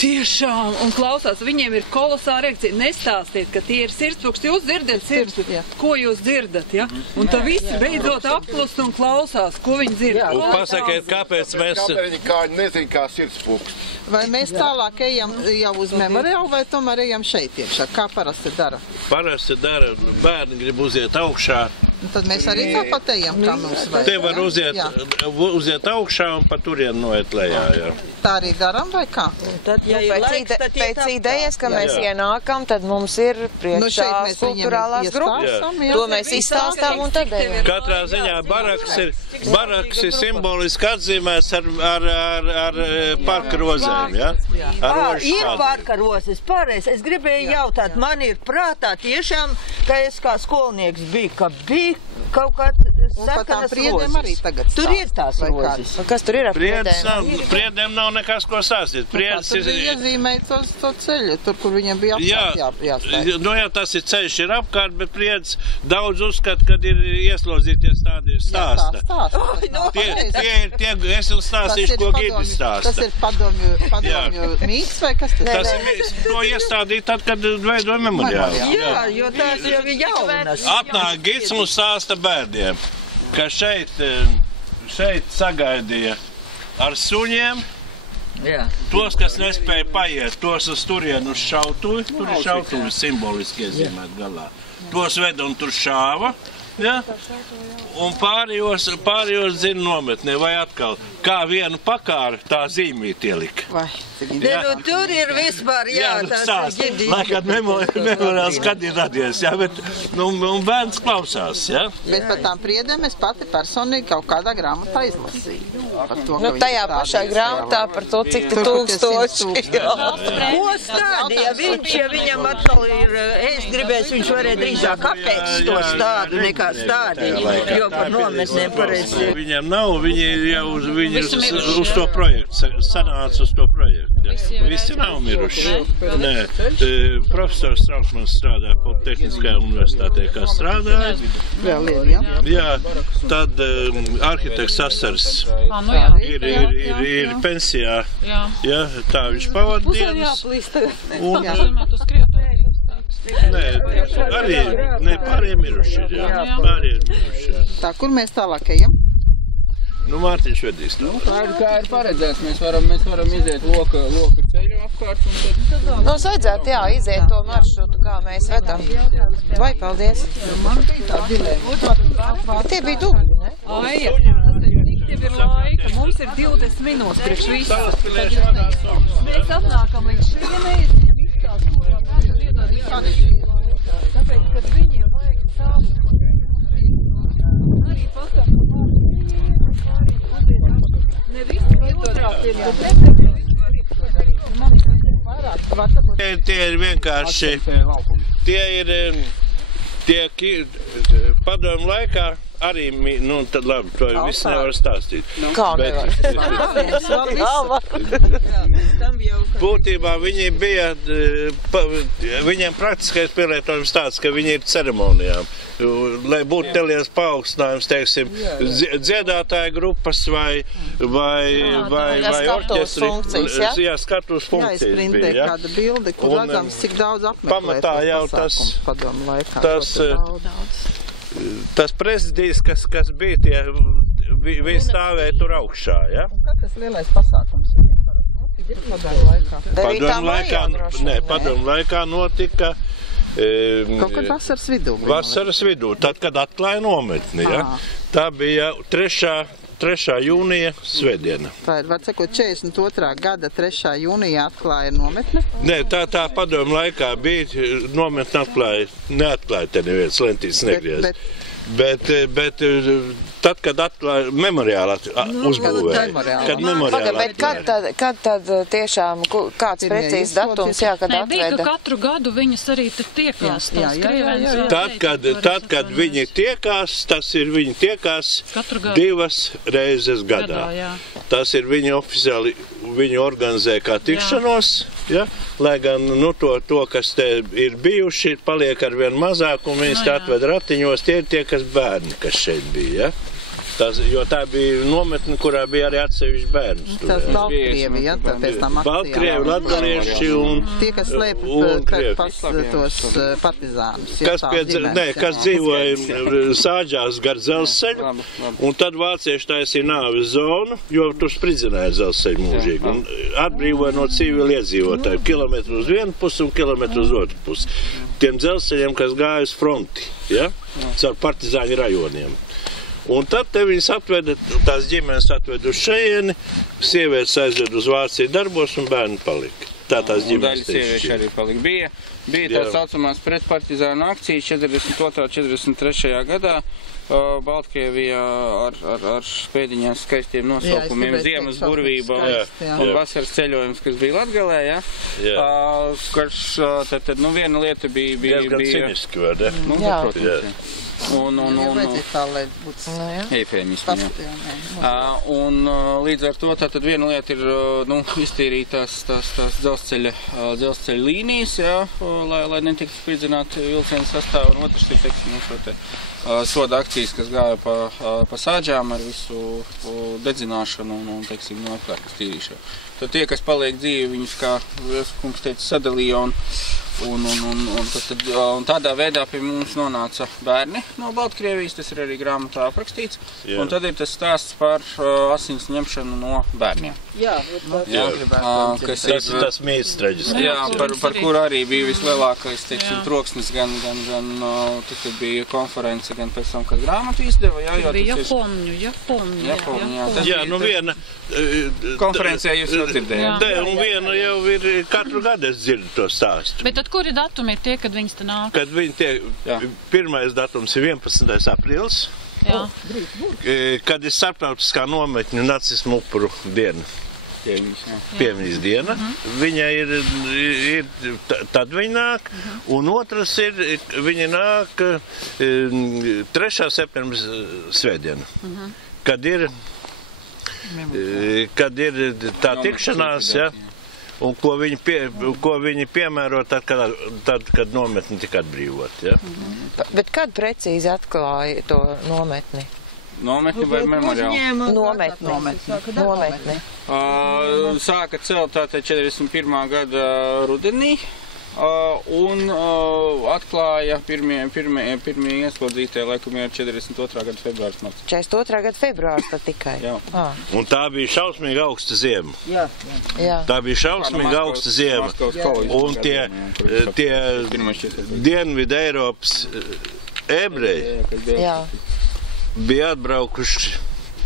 tiešām, un klausās, viņiem ir kolosāla reakcija. Nestāstiet, ka tie ir sirdspūksti, jūs dzirdat sirdspūksti. Ko jūs dzirdat, ja? Un tā visi beidzot apklust un klausās, ko viņi dzird. Un pasakiet, kāpēc mēs... Kāpēc viņi kā nezin, kā sirdspūksti? Vai mēs tālāk ejam jau uz memoriālu, vai tomēr ejam šeit iekšā? Kā parasti dara? Parasti dara, bērni grib uziet augšā. Tad mēs arī tāpat ejam, kā mums vajag. Te var uziet augšā un pa turien noiet lejā, jā. Tā arī daram, vai kā? Tad, ja pēc idejas, ka mēs ienākam, tad mums ir priekšā skulpturālās grupas. To mēs izstāstām un tad ejam. Katrā ziņā baraks ir simboliski atzīmēts ar parka rozēm, jā? Ir parka rozes, pareizi. Es gribēju jautāt, man ir prātā tiešām, ka es kā skolnieks biju, ka bija kaut kāds sarkanas rozes. Tur ir tās rozes. Kas tur ir ar priedēm? Priedēm nav nekas, ko stāstīt. Tur bija iezīmēts to ceļu, tur, kur viņiem bija apkārt jāstāst. Jā, tas ir ceļš ir apkārt, bet priedz daudz uzskat, kad ir ieslodzīties tādi stāsta. Tie es jau stāstīšu, ko Gidis stāsta. Tas ir padomju mīts vai kas tas? Tas ir mīts, to iestādīt tad, kad veidoja memoriālu. Jā, jo tās jau ir jaunas. Atnāk Gids mums stāsta bērniem, ka šeit šeit sagaidīja ar suņiem. Jā. Tos, kas nespēja paiet, tos uz turienu uz šautuvi, tur ir šautuvi simboliski iezīmēt galā. Tos veda un tur šāva, ja? Un pārējos zina nometnē, vai atkal, kā vienu pakāru tā zīmīt ielika. Tur ir vispār, jā, tāds ģidīgi. Lai kad memoriāls, kad ir radies, jā, bet bērns klausās, jā. Bet par tām priedēm es pati personīgi kaut kādā grāmatā izlasīju. Tajā pašā grāmatā par to, cik te tūkstoši. Ko stādīja viņš, ja viņam atkal ir, es gribēju, viņš varēja drīzāk kāpēc to stādu nekā stādīja, jo par nometnēm pareizi. Viņiem nav, viņi jau uz to projektu, sanāca uz to projektu. Visi nav miruši. Nē, profesors Strautmans strādā Politehniskajā universitātē, kā strādāja. Vēl ir, jā? Jā, tad arhitekts Sasars ir pensijā. Jā, tā viņš pavadījums. Nē, arī pārējie miruši ir, jā. Pārējie miruši. Tā, kur mēs tālāk ejam? Nu, Mārtiņš vedīs tā. Kā ir paredzēts, mēs varam iziet loka ceļu apkārt un tad... Nu, vajadzētu, jā, iziet to maršrutu, kā mēs vedam. Vai, paldies. Man bija tā dilēma. Tie bija dubļi, ne? Aija, cik tev ir laika? Mums ir 20 minūtes priekš visu. Mēs atnākam līdz šienei, viss tās, kurā gada iedod. Tāpēc, kad viņiem vajag savu, arī pasaka, ne visi iedodās ir, bet Tie ir vienkārši, tie padomu laikā arī, nu, tad labi, to viss nevar stāstīt. Kā nevar? Būtībā viņi bija, viņiem praktiskais pielietojums tāds, ka viņi ir ceremonijām. Lai būtu neliels paaugstinājums, teiksim, dziedātāja grupas vai orķestri. Jā, skatuves funkcijas bija, Jāizprintē kāda bilde, kur redzams, cik daudz apmeklēt pasākums padomu laikā. Tas prezidijs, kas bija tie, viņi stāvēja tur augšā, ja? Kad tas lielais pasākums viņiem parasti notika? Padomu laikā? Padomu laikā notika kaut kad vasaras vidū. Vasaras vidū, tad, kad atklāja nometni, ja? Tā bija 3. jūnija svētdiena. Tā ir, var sakot, 42. gada 3. jūnijā atklāja nometne? Nē, tā padomu laikā bija nometne neatklāja te neviens lentīs negriez. Bet tad, kad atklāja memoriāli uzbūvēja. Bet kad tad tiešām, kāds precīzs datums, jā, kad atveda? Bija, ka katru gadu viņas arī tad tiekās. Tad, kad viņi tiekās, tas ir viņi tiekās 2 reizes gadā. Tas ir viņi oficiāli, viņi organizē kā tikšanos, ja? Lai gan, nu, to, kas te ir bijuši, paliek ar vien mazāk, un viņas te atved ratiņos, tie ir tie, kas bērni, kas šeit bija, ja? Jo tā bija nometne, kurā bija arī atsevišķi bērns. Tas Baltkrievi, ja, pēc tām akcijām. Baltkrievi, latgalieši un tie, kas slēp tos partizānus. Kas dzīvoja sāģās gar dzelzceļu, un tad vācieši taisīja nāves zonu, jo tur spridzināja dzelzceļu mūžīgi. Un atbrīvoja no civili iedzīvotāju kilometru uz vienu pusi un kilometru uz otru pusi. Tiem dzelzceļiem, kas gāja uz fronti, ja, caur partizāņu rajoniem. Un tad te viņas atveda, tās ģimenes atveda uz šajieni, sievietes aizved uz Vāciju darbos un bērni palika. Tā tās ģimenes sievieši arī palika. Bija tā saucamās pretpartizānu akcijas 42. 43. gadā. Baltkrievijā ar pēdiņām skaistiem nosaukumiem Ziemas burvība un vasaras ceļojums, kas bija Latgalē, ja? Tad, nu, viena lieta bija... Diezgan ciniski, vai ne? Nu, protams, un līdz ar to tātad viena lieta ir, nu, iztīrīt tās dzelzceļa līnijas, ja, lai netiktu spridzināti vilcienu sastāvu, un otrs ir, teiksim, šo te soda akcijas, kas gāja pa sāģām ar visu dedzināšanu un teiksim, no apkārtnes tīrīšanu. Tad tie, kas paliek dzīvi, viņus, kā kungs teica, sadalīja Un tādā veidā pie mums nonāca bērni no Baltkrievijas, tas ir arī grāmatā aprakstīts. Un tad ir tas stāsts par asins ņemšanu no bērniem. Tas ir tas mīts traģiskais. Jā, par kuru arī bija vislielākais, teiksim, troksnis, gan tad, kad bija konference, gan pēc tam, kad grāmatu izdeva. Tas bija Japomņu. Jā, nu viena... Konferencē jūs jau dzirdējāt. Un viena jau ir, katru gadu es dzirdu to stāstu. Bet tad kuri datumi ir tie, kad viņas te nāk? Kad viņi tiek, pirmais datums ir 11. aprīlis, kad ir starptautiskā nometņu nacismu upuru diena. Piemiņas diena. Viņa ir, tad viņa nāk, un otrs ir, viņa nāk 3. septembris svētdiena, kad ir tā tikšanās, un ko viņi piemēro tad, kad nometni tika atbrīvot. Bet kad precīzi atklāja to nometni? Nometni vai memoriālu? Nometni. Sāka celt tātad 41. gada rudenī, un atklāja pirmie ieslodzītie, laikam ir 42. gada februārs marts. 42. gada februārs tad tikai? Jā. Un tā bija šausmīgi augsta ziema. Jā. Tā bija šausmīgi augsta ziema. Un tie Dienvidu Eiropas ebreji bija atbraukuši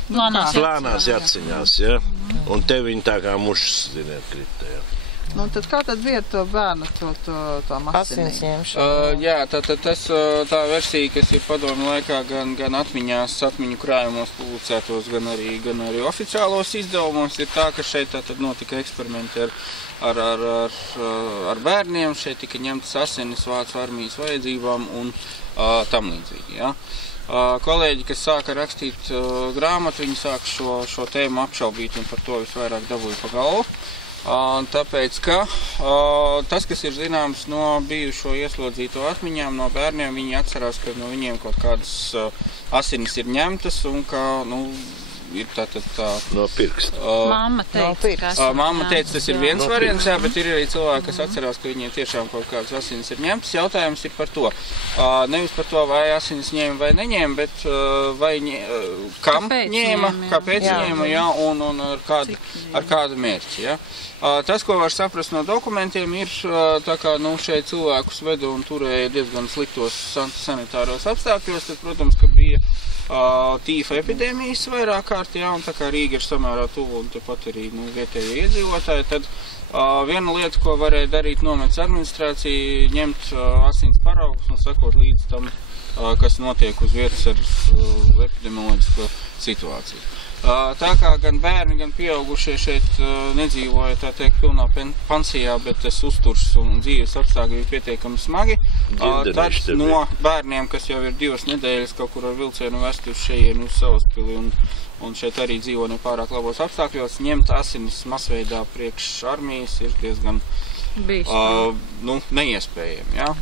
plānās Jaciņās, un te viņi tā kā mušas, ziniet, krita, Nu, tad kā tad bija to bērnu, to asins ņemšanu? Jā, tā versija, kas ir padomju laikā gan atmiņu krājumos publicētos, gan arī oficiālos izdevumos, ir tā, ka šeit tātad notika eksperimenti ar bērniem, šeit tika ņemtas asinis Vācu armijas vajadzībām un tam līdzīgi, jā. Kolēģi, kas sāka rakstīt grāmatu, viņi sāka šo tēmu apšaubīt un par to visvairāk dabūja pa galvu. Tāpēc, ka tas, kas ir zināms no bijušo ieslodzīto atmiņām, no bērniem, viņi atcerās, ka no viņiem kaut kādas asinis ir ņemtas un ka, ir tā... No pirksta. Mamma teica, Mamma teica, tas ir viens variants, jā, bet ir arī cilvēki, kas atcerās, ka viņiem tiešām kaut kādas asinis ir ņemtas. Jautājums ir par to. Nevis par to, vai asinis ņēma vai neņēma, bet kam ņēma, kāpēc ņēma, jā, un ar kādu mērķi, jā. Tas, ko var saprast no dokumentiem, ir tā kā, šeit cilvēkus veda un turēja diezgan sliktos sanitāros apstākļos, tad, protams, ka bija tīfa epidēmijas vairāk kārt, jā, un tā kā Rīga ir samērā tuvu un tepat arī vietējie iedzīvotāji, tad viena lieta, ko varēja darīt nometnes administrācija, ņemt asins paraugus un sakot līdz tam, kas notiek uz vietas ar epidemioloģisko situāciju. Tā kā gan bērni, gan pieaugušie šeit nedzīvoja, tā teikt, pilnā pansijā, bet tas uzturs un dzīves apstākļi bija pietiekami smagi. Tad no bērniem, kas jau ir 2 nedēļas kaut kur ar vilcienu vesti uz šejienu uz Salaspili un šeit arī dzīvo nepārāk labos apstākļos, ņemt asinis masveidā priekš armijas ir diezgan neiespējami. Ja?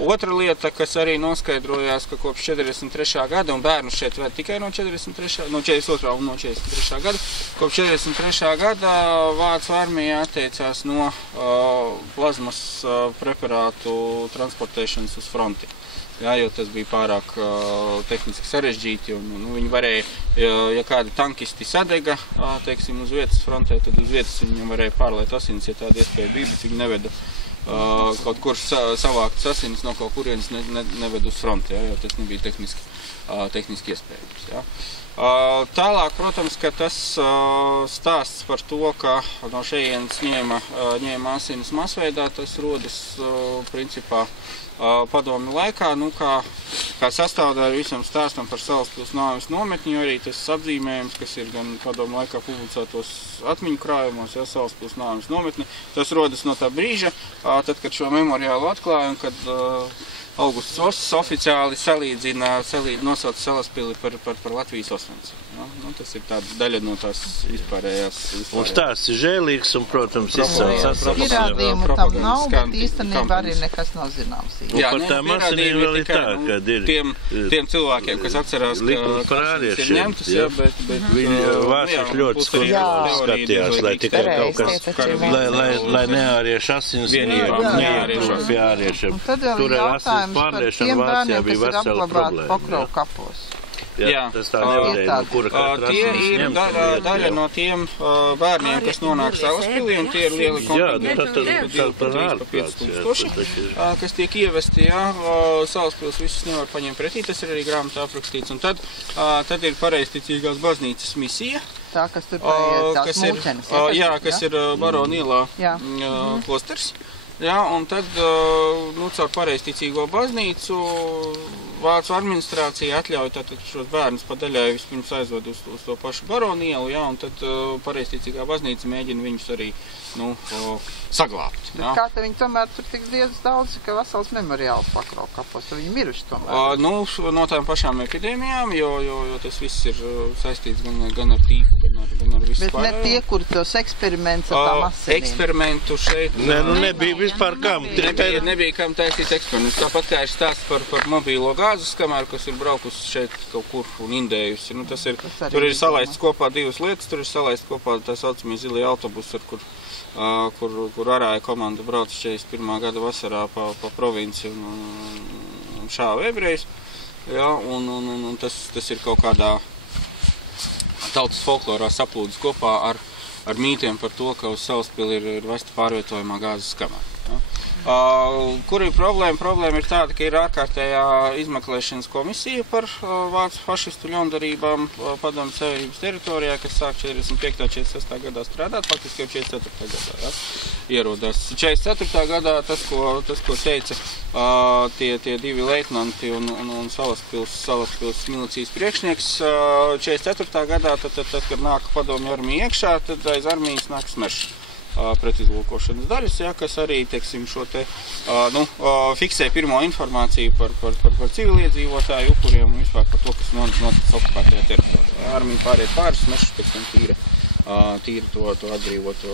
Otra lieta, kas arī noskaidrojās, ka kopš 43. gada, un bērnu šeit ved tikai no 42. un no 43. gada, kopš 43. gada Vācu armija atteicās no plazmas preparātu transportēšanas uz fronti. Jā, jo tas bija pārāk tehniski sarežģīti, un viņi varēja, ja kādi tankisti sadega, teiksim, uz vietas frontē, tad uz vietas viņiem varēja pārliet asinis, ja tāda iespēja bija, bet viņi neveda kaut kur savāktas asinis no kaut kurienes neved uz fronti, jo tas nebija tehniski iespējams. Jā. Tālāk, protams, ka tas stāsts par to, ka no šejienes ņēma asinis masveidā, tas rodas principā padomju laikā, kā sastāvdaļa visam stāstam par Salaspils nāves nometni, jo arī tas apzīmējums, kas ir gan padomju laikā publicētos atmiņu krājumos, ja Salaspils nāves nometni, tas rodas no tā brīža, tad, kad šo memoriālu atklāja un kad Augusts Voss oficiāli nosauca Salaspili par Latvijas Osvenciju. Tas ir tāda daļa no tās vispārējās. Un stāsts ir žēlīgs un, protams, izsaucās pierādījumu tam nav, bet īstenībā arī nekas nav zināms. Un par tām asinīm vēl ir tā, kad ir tiem cilvēkiem, kas atcerās, ka ir ņemtas, bet viņi vāršas ļoti skudīgi skatījās, lai tikai kaut kas, lai neārieši asins neietu pie āriešiem. Tad vēl ir jautājums par tiem bērniem, kas ir apglabāti Pokrovu kapos. Jā, tas tā nevarēja, no kura katra tie ir daļa no tiem bērniem, kas nonāk Salaspilī, un tie ir lieli kontingenti, 2,5 kas tiek ievesti, Salaspils visus nevar paņemt pretī, tas ir arī grāmatā aprakstīts, un tad ir pareizticīgās baznīcas misija. Tā, kas tur tās mūķenes. Jā, kas ir Barona ielā klosters. Jā, un tad, caur pareizticīgo baznīcu Vācu administrācija atļauj tātad šos bērnus pa daļai vispirms aizved uz to pašu Barona ielu, jā, un tad pareizticīgā baznīca mēģina viņus arī, saglābt. Bet kā te viņi tomēr tur tik daudz, ka vesels memoriāls Pokrovu kapos, viņi miruši tomēr? No tām pašām epidēmijām, jo tas viss ir saistīts gan ar tīfu, gan ar visu pārējo. Bet ne tie, kur tos eksperiments ar tām asinīm? Eksperimentu šeit... nebija vispār kam. Nebija kam taisīt eksperimentus. Tāpat kā ir stāsts par mobīlo gāzes kameru, kas ir braukusi šeit kaut kur un indējusi. Tur ir salaists kopā divas lietas, tur ir salaists kopā tā saucamie zilie autobusi, kur arāja komanda brauc 41. gada vasarā pa provinci un šāva ebrejus. Ja, un tas ir kaut kādā tautas folklorā saplūdis kopā ar mītiem par to, ka uz Salaspili ir vesta pārvietojamā gāzes kamera. Ja. Kur ir problēma? Problēma ir tāda, ka ir ārkārtējā izmeklēšanas komisija par vācu fašistu ļaundarībām Padomju Savienības teritorijā, kas sāk 45. 46. gadā strādāt, faktiski jau 44. gadā ierodās. 44. gadā tas, ko teica tie divi leitnanti un Salaspils milicijas priekšnieks, 44. gadā, tad, kad nāk Padomju armija iekšā, tad aiz armijas nāk Smešs. Pretizlūkošanas daļas, kas arī, teiksim, šo te, fiksē pirmo informāciju par civiliedzīvotāju upuriem un vispār par to, kas noticis okupētajā teritorijā. Armija pāriet pāris, Smešs pēc tam tīra to atbrīvoto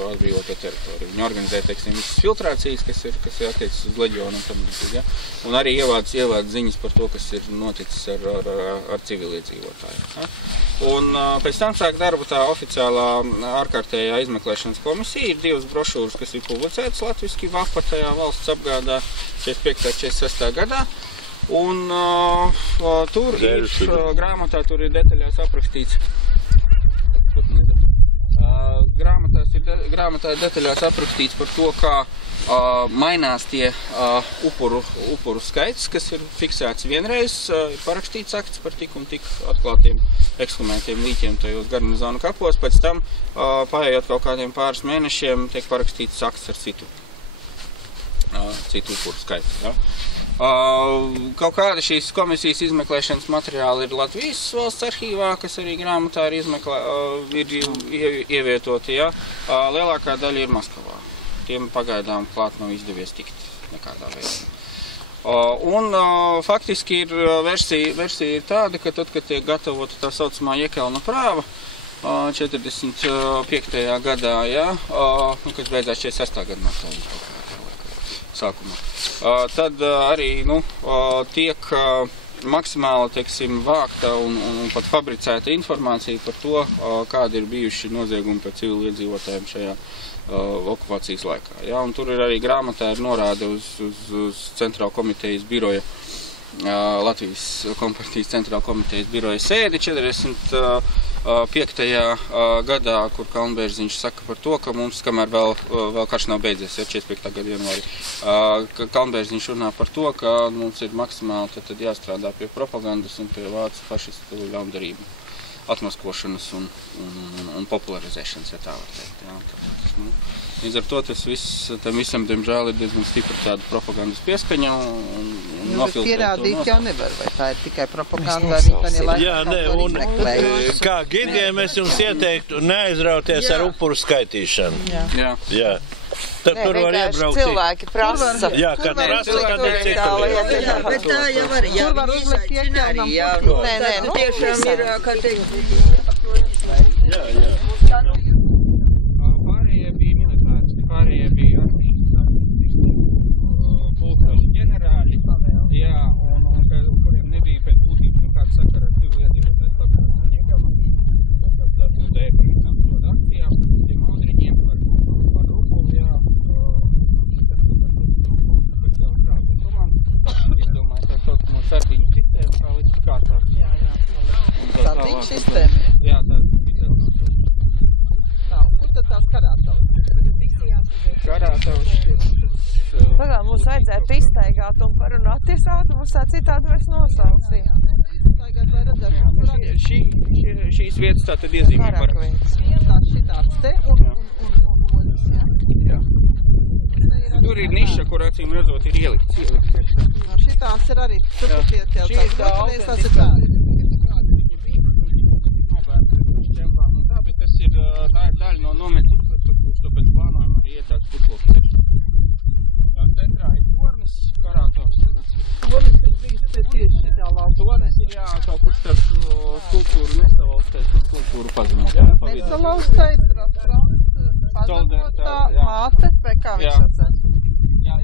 teritoriju. Viņi organizē, teiksim, visas filtrācijas, kas ir attiecas uz leģionu un tam līdzīgi, un arī ievāc ziņas par to, kas ir noticis ar civiliedzīvotāju. Un pēc tam sāk darbu tā oficiālā ārkārtējā izmeklēšanas komisija. Ir divas brošūras, kas ir publicētas latviski VAPA tajā valsts apgādā 45. 46. gadā. Un tur ir grāmatā, tur ir detaļās aprakstīts. Grāmatā ir detaļās aprakstīts par to, kā mainās tie upuru skaits, kas ir fiksēts vienreiz, ir parakstīts akts par tik un tik atklātiem ekshumētiem līķiem tajos garnizonu kapos, pēc tam, paējot kaut kādiem pāris mēnešiem, tiek parakstīts akts ar citu upuru skaitu. Ja? Kaut kāda šīs komisijas izmeklēšanas materiāli ir Latvijas valsts arhīvā, kas arī grāmatā ir ievietoti. Ja? Lielākā daļa ir Maskavā. Tiem pagaidām klāt nav izdevies tikt nekādā veidā. Faktiski ir versija ir tāda, ka tad, kad tiek gatavota tā saucamā Jekelna prāva 45. gadā, ja? Kas beidzās 46. gadā sākumā. Tad arī tiek maksimāli, teiksim, vākta un pat fabricēta informācija par to, kādi ir bijuši noziegumi par civiliedzīvotājiem šajā okupācijas laikā. Ja? Un tur ir arī grāmatā ir norāde uz centrāla komitejas biroja, Latvijas kompartijas centrāla komitejas biroja sēdi 45. gadā, kur Kalnbērziņš saka par to, ka mums, kamēr vēl karš nav beidzies, 45. gada janvārī, Kalnbērziņš runā par to, ka mums ir maksimāli tad jāstrādā pie propagandas un pie vācu fašistu ļaundarību atmaskošanas un popularizēšanas, ja tā var teikt. Jā. Līdz ar to tas tam visam, diemžēl, ir diezgan stipra tāda propagandas pieskaņa un nofiltrēt to. Pierādīt jau nevar, vai tā ir tikai propaganda, arī tādā laikā. Jā, un kā gidiem es jums ieteiktu neaizrauties ar upuru skaitīšanu. Jā. Tad tur var iebraukt. Cilvēki prasa. Jā, kad prasa, tad ir cita lieta. Bet tā jau var, jā, viņi izaicina arī, jā. Nē, tiešām ir, kā teikt. Jā. Pārējie bija militāristi, pārējie bija armijas, pulkvežu ģenerāļi, jā, un kuriem nebija pēc būtības nekāda sakara ar civilu iedzīvotāju slēpšanām ieņemam. Tad lūdēja par visām soda akcijām, tiem audriņiem, par rupulu, jā, speciāli šādu komandu. Es domāju, tā saucamo sardiņu sistēmu, kā līdz kārtās. Jā. Sardiņu sistēma, jā? Jā, tā bija tā. Tā, kur tad tās karātavas? Karātavas šķiet. Pagā, mums vajadzētu iztaigāt un parunāt tiesātu, mums tā citādi mēs nosaucīja. Tagad vai redzēt, Šīs vietas tā tad iezīmē par... šitāds te un odas, jā? Jā. Tur ir niša, kur acīm redzot ir ielikts. Šitās ir arī, tur tie tās tās ir tādi. Tā ir daļa no nometnes infrastruktūras, tāpēc plānojam arī ietāt putloku tieši. Centrā ir tornis, karātavas. Tornis ir bijis tieši šitā laukā. Tornis ir, jā, kaut kur starp skulptūru nesalaustais un skulptūru pazemot. Nesalaustais, restaurants, pazemotā, māte, vai kā viņš atsēs? Jā.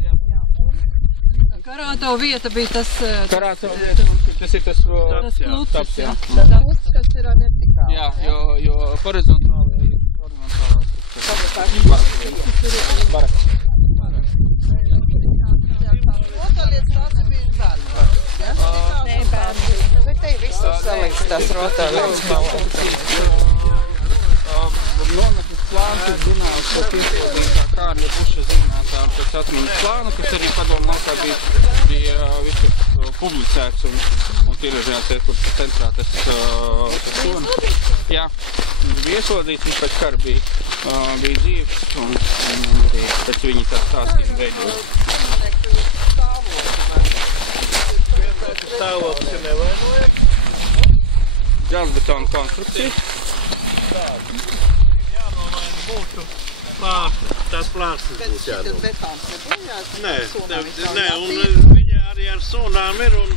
Karātavu vieta bija tas... Karātavu vieta, tas ir tas plucis, jā. Tas plucis, kas ir vertikāli. Jā, jo horizontāli ir baraks. Nē, bērni. Bet te ir visur salikts tās rotālietas malētas. Nometnes plāns ir zināms, ko izpildītā Kārļa Buša zinātā pēc atmiņas plānu, kas arī padomu laikā bija visu publicēts un tiražēts, kur centrā tas sonis. Jā, bija ieslodzīts, viņš pēc kara bija dzīves un arī pēc viņa tā stāstījumu veidot. Stāvoklis ir nevainojams. Dzelzbetona konstrukcija. Jānomaina būtu plāksnes. Tās plāksnes būtu jānomaina. Betāns ir bojās? Nē, un viņa arī ar sūnām ir, un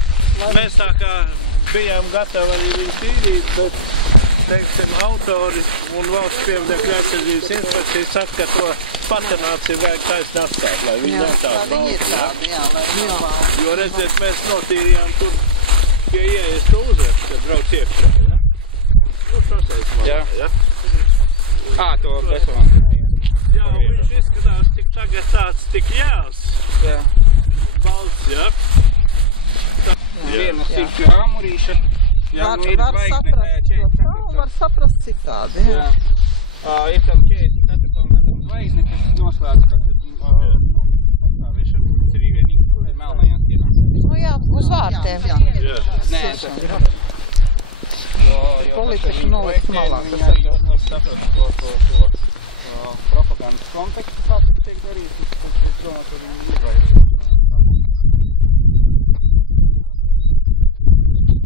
mēs tā kā bijām gatavi arī viņu tīrīt, bet, teiksim, autori un valsts pieminiektu aizsardzības inspekcija saka, ka to patenāciju vajag taisni atstāt, lai viņi nav tādi valsts. Jo, redziet, mēs notīrījām tur pie ieejas to uzrakstu, kad brauc iekšā, ja? Nu, šoseis malā, ja? To betonu. Jā, un viņš izskatās tik tagad tāds tik jās. Jā. Balts, ja? Viena sirds ir āmurīša. Jā, nu ir zvaigzne tajā 40. Var saprast citādi, jā. Ir tam 44. gadam zvaigzne, kas noslēdz, ka stāvēšana, kuras ir īvienīgi. Tur ir melnajās dienās. Nu jā, uz vārtiem. Nē, tas ir. Politiši nolikt malā. Viņi arī saprast to propagandas kontekstu, kā tas tiek darīts, un es domāju, ka viņi izvairīt.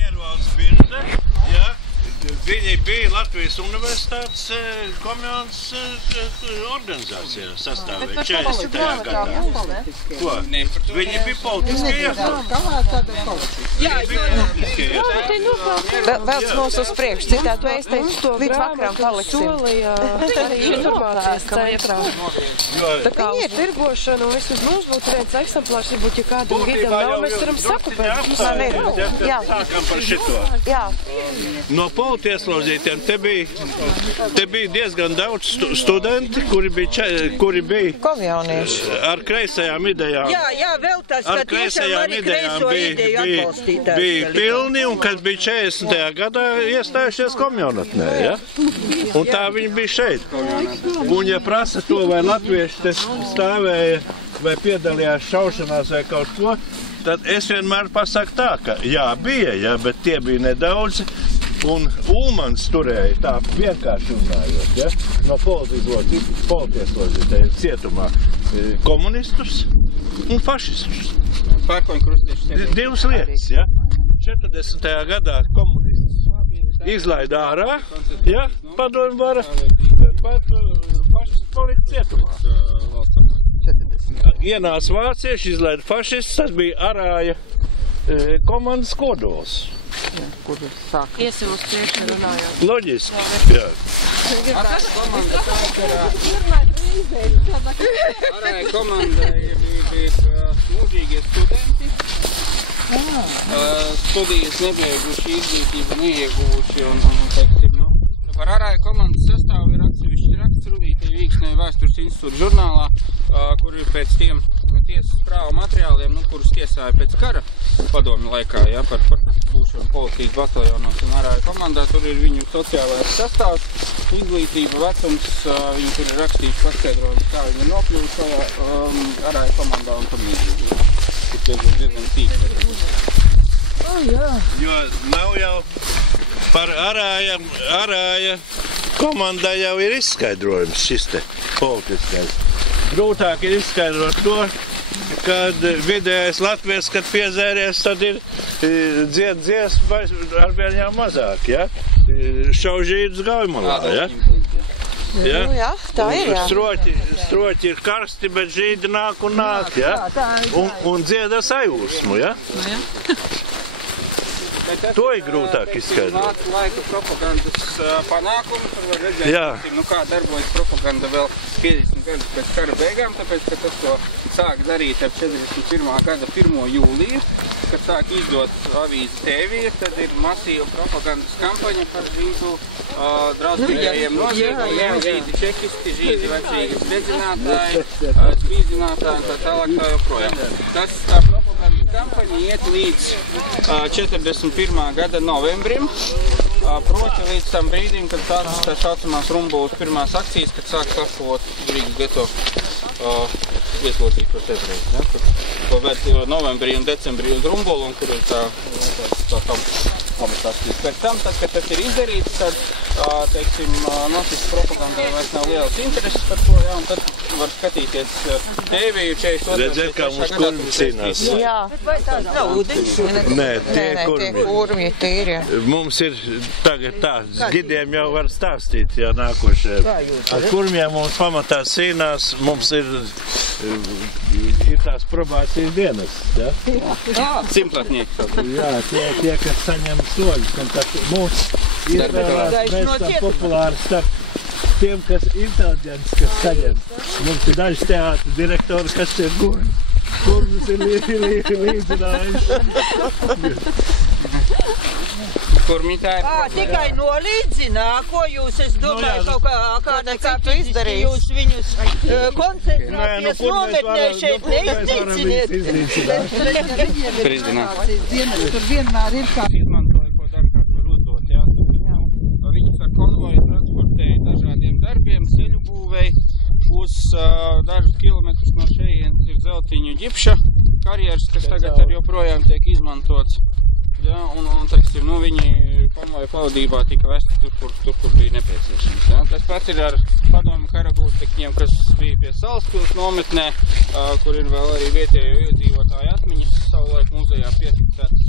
Iervaldes birze, ja? Viņi bija Latvijas Universitātes komjaunas organizācija sastāvē 40. gadā. Ko? Viņi bija politiskie iestādi. Jā, Velc mūs uz priekšu, citādi mēs te līdz vakaram paliksim. Tā kā uz tirgošanu un vismaz mums būtu viens eksemplārs, varbūt, ja kādam gidam nav, mēs varam sakupēt. Sākam par šito. Jā. No politieslodzītiem te bija diezgan daudz studenti, kuri bija komjaunieši ar kreisajām idejām. Jā, vēl tas, ka tiešām arī kreiso ideju atbalstītājs. Bija pilni, un kad bija 40. gadā iestājušies komjaunatnē, ja? Un tā viņi bija šeit. Un ja prasa to, vai latvieši te stāvēja, vai piedalījās šaušanās vai kaut ko, tad es vienmēr pasaku tā, ka jā, bija, ja, bet tie bija nedaudz. Un Ulmans turēja tā vienkārši runājot, ja, no politieslodzītājiem cietumā komunistus un fašistus. Divas lietas, ja. 40. gadā komunistus izlaida ārā, ja, padomju vara, bet fašists palika cietumā. ienāca vācieši, izlaida fašists, tas bija Arāja komandas kodols. Kur sāk? Iesim uz priekšu runājot. Loģiski, jā. Arāja komanda bija mūžīgie studenti. Studijas nebeiguši, izglītību neieguvuši un teiksim, par Arāja komandas sastāvu ir atsevišķi raksturīti Vīksnē Vēstures institūta žurnālā, kur ir pēc tiem tiesas prāva materiāliem, kurus tiesāja pēc kara padomju laikā, ja, par būšanu policijas bataljonos un Arāja komandā. Tur ir viņu sociālais sastāvs, izglītība, vecums, viņi tur ir rakstīts paskaidrojums, kā viņi ir nokļuvuši šajā Arāja komandā un tam līdzīgi. Tas ir diezgan tīk. Jo nav jau par Arāja komandā jau ir izskaidrojums šis te politiskais. Grūtāk ir izskaidrot to, kad vidējais Latvijas, kad piezēries, tad ir dziesma arvien jau mazāk, ja? Šaužīdus Gaumalā, ja? Ja? Nu, jā, tā ir, jā. Stroķi ir karsti, bet žīdi nāk un nāk, ja? Un dzieda sajūsmu, ja? To ir grūtāk izskaidrot. Vācu laika propagandas panākumi, tur var redzēt, kā darbojas propaganda vēl 50 gadus pēc kara beigām, tāpēc, ka tas to sāk darīt ap 41. gada 1. jūliju, kad sāk izdot avīzi TV, tad ir masīva propagandas kampaņa par žīdu drausmīgajiem noziegumiem, žīdi čekisti, žīdi vecīgi spēcinātāji, spīdzinātāji, tā tālāk tā joprojām. Tā propagandas kampaņa iet līdz 41. gada novembrim, proti līdz tam brīdim, kad sākas tā saucamās Rumbulas pirmās akcijas, kad sāk saskolot Rīgas geto ieslodzītos ebrejas, ja, ko ved novembrī un decembrī uz Rumbulu, un kur ir tā abas akcijas. Pēc tam, tad, kad tas ir izdarīts, tad, teiksim, nacistu propagandai vairs nav lielas intereses par to, ja, un tad var skatīties TV 42. Redzēt, kā mums kurmi cīnās. Jā. Vai tās nav ūdens? Nē, tie kurmi tīri. Mums ir tagad tā, gidiem jau var stāstīt, ja nākošajā. Ar kurmiem mums pamatā cīnās, mums ir tās probācijas dienas, ja? Simtlatnieki. Jā, tie, kas saņem soļus, un tad mūs izvēlās, mēs tam populāri starp tiem, kas inteliģents, kas saņem. Mums ir daži teātra direktori, kas ir kurmis ir līdzinājuši. Kurmi tā ir problēma. Tikai nolīdzinā, ko jūs, es domāju, kāda citu izdarījis. Jūs viņus koncentrāties nometnē šeit neiznīciniet. Tur vienmēr ir kā. Izmantoja, ko dažkārt var uzdot, jā. Viņus ar konvoju transportēja dažādiem darbiem, ceļu būvēja. Uz dažus kilometrus no šejienes ir Zeltiņu ģipša karjeras, kas tagad arī joprojām tiek izmantots. Ja, un teiksim, viņi konvoja pavadībā tika vesti tur, kur bija nepieciešams. Ja. Tas pats ir ar padomju kara gūstekņiem, kas bija pie Salaspils nometnē, kur ir vēl arī vietējo iedzīvotāju atmiņas savulaik muzejā piefiksētas.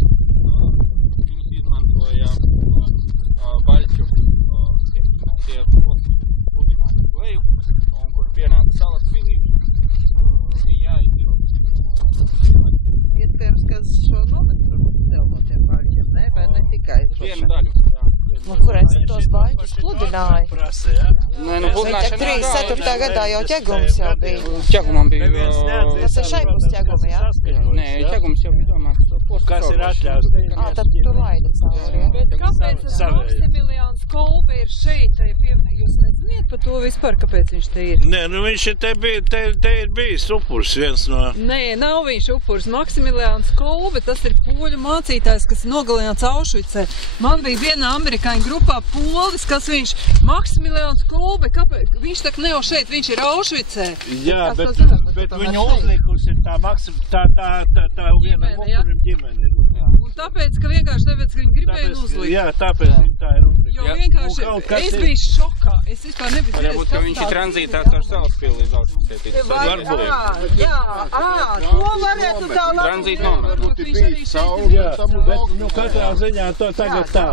Viņus izmantoja baļķu tie pludināti leju, un kur pienāca Salaspilī, bija jāizvilkt. Iespējams, ka šo nometru sev no tiem baļķiem, ne? Vai ne tikai? Vienu daļu, jā. No kurēs tos baļķus pludināja? Nē, nu pludināšana 34. gadā jau ķegums jau bija. Ķegumam bija... Tas ir šeit būs ķegumi, jā? Nē, ķegums jau bija domāts. Kas ir atļauts? Tad tur laida cauri, jā? Bet kāpēc tas Maksimiliāns Kolbe ir šeit, jūs neziniet par to vispār, kāpēc viņš te ir? Nē, nu viņš te ir bijis upurs viens no... Nē, nav viņš upurs. Maksimiliāns Kolbe, tas ir poļu mācītājs, kas nogalināts Aušvicē. Man bija vienā amerikāņu grupā polis, kas viņš Maksimiliāns Kolbe, kāpēc? Viņš tak ne jau šeit, viņš ir Aušvicē. Jā, bet viņu uzlikusi tā vienam upurim ģimeni ir. Un tāpēc, ka viņi gribēja uzlikt. Jā, tāpēc viņi tā ir uzlikt. Jo vienkārši, es biju šokā. Es vispār nebiju varbūt, ka viņš ir tranzītā caur Salaspili līdz Aušvicē. Varbūt. Jā, to varētu tā labi. Tranzīt nomēt. Jā, bet katrā ziņā to tagad tā.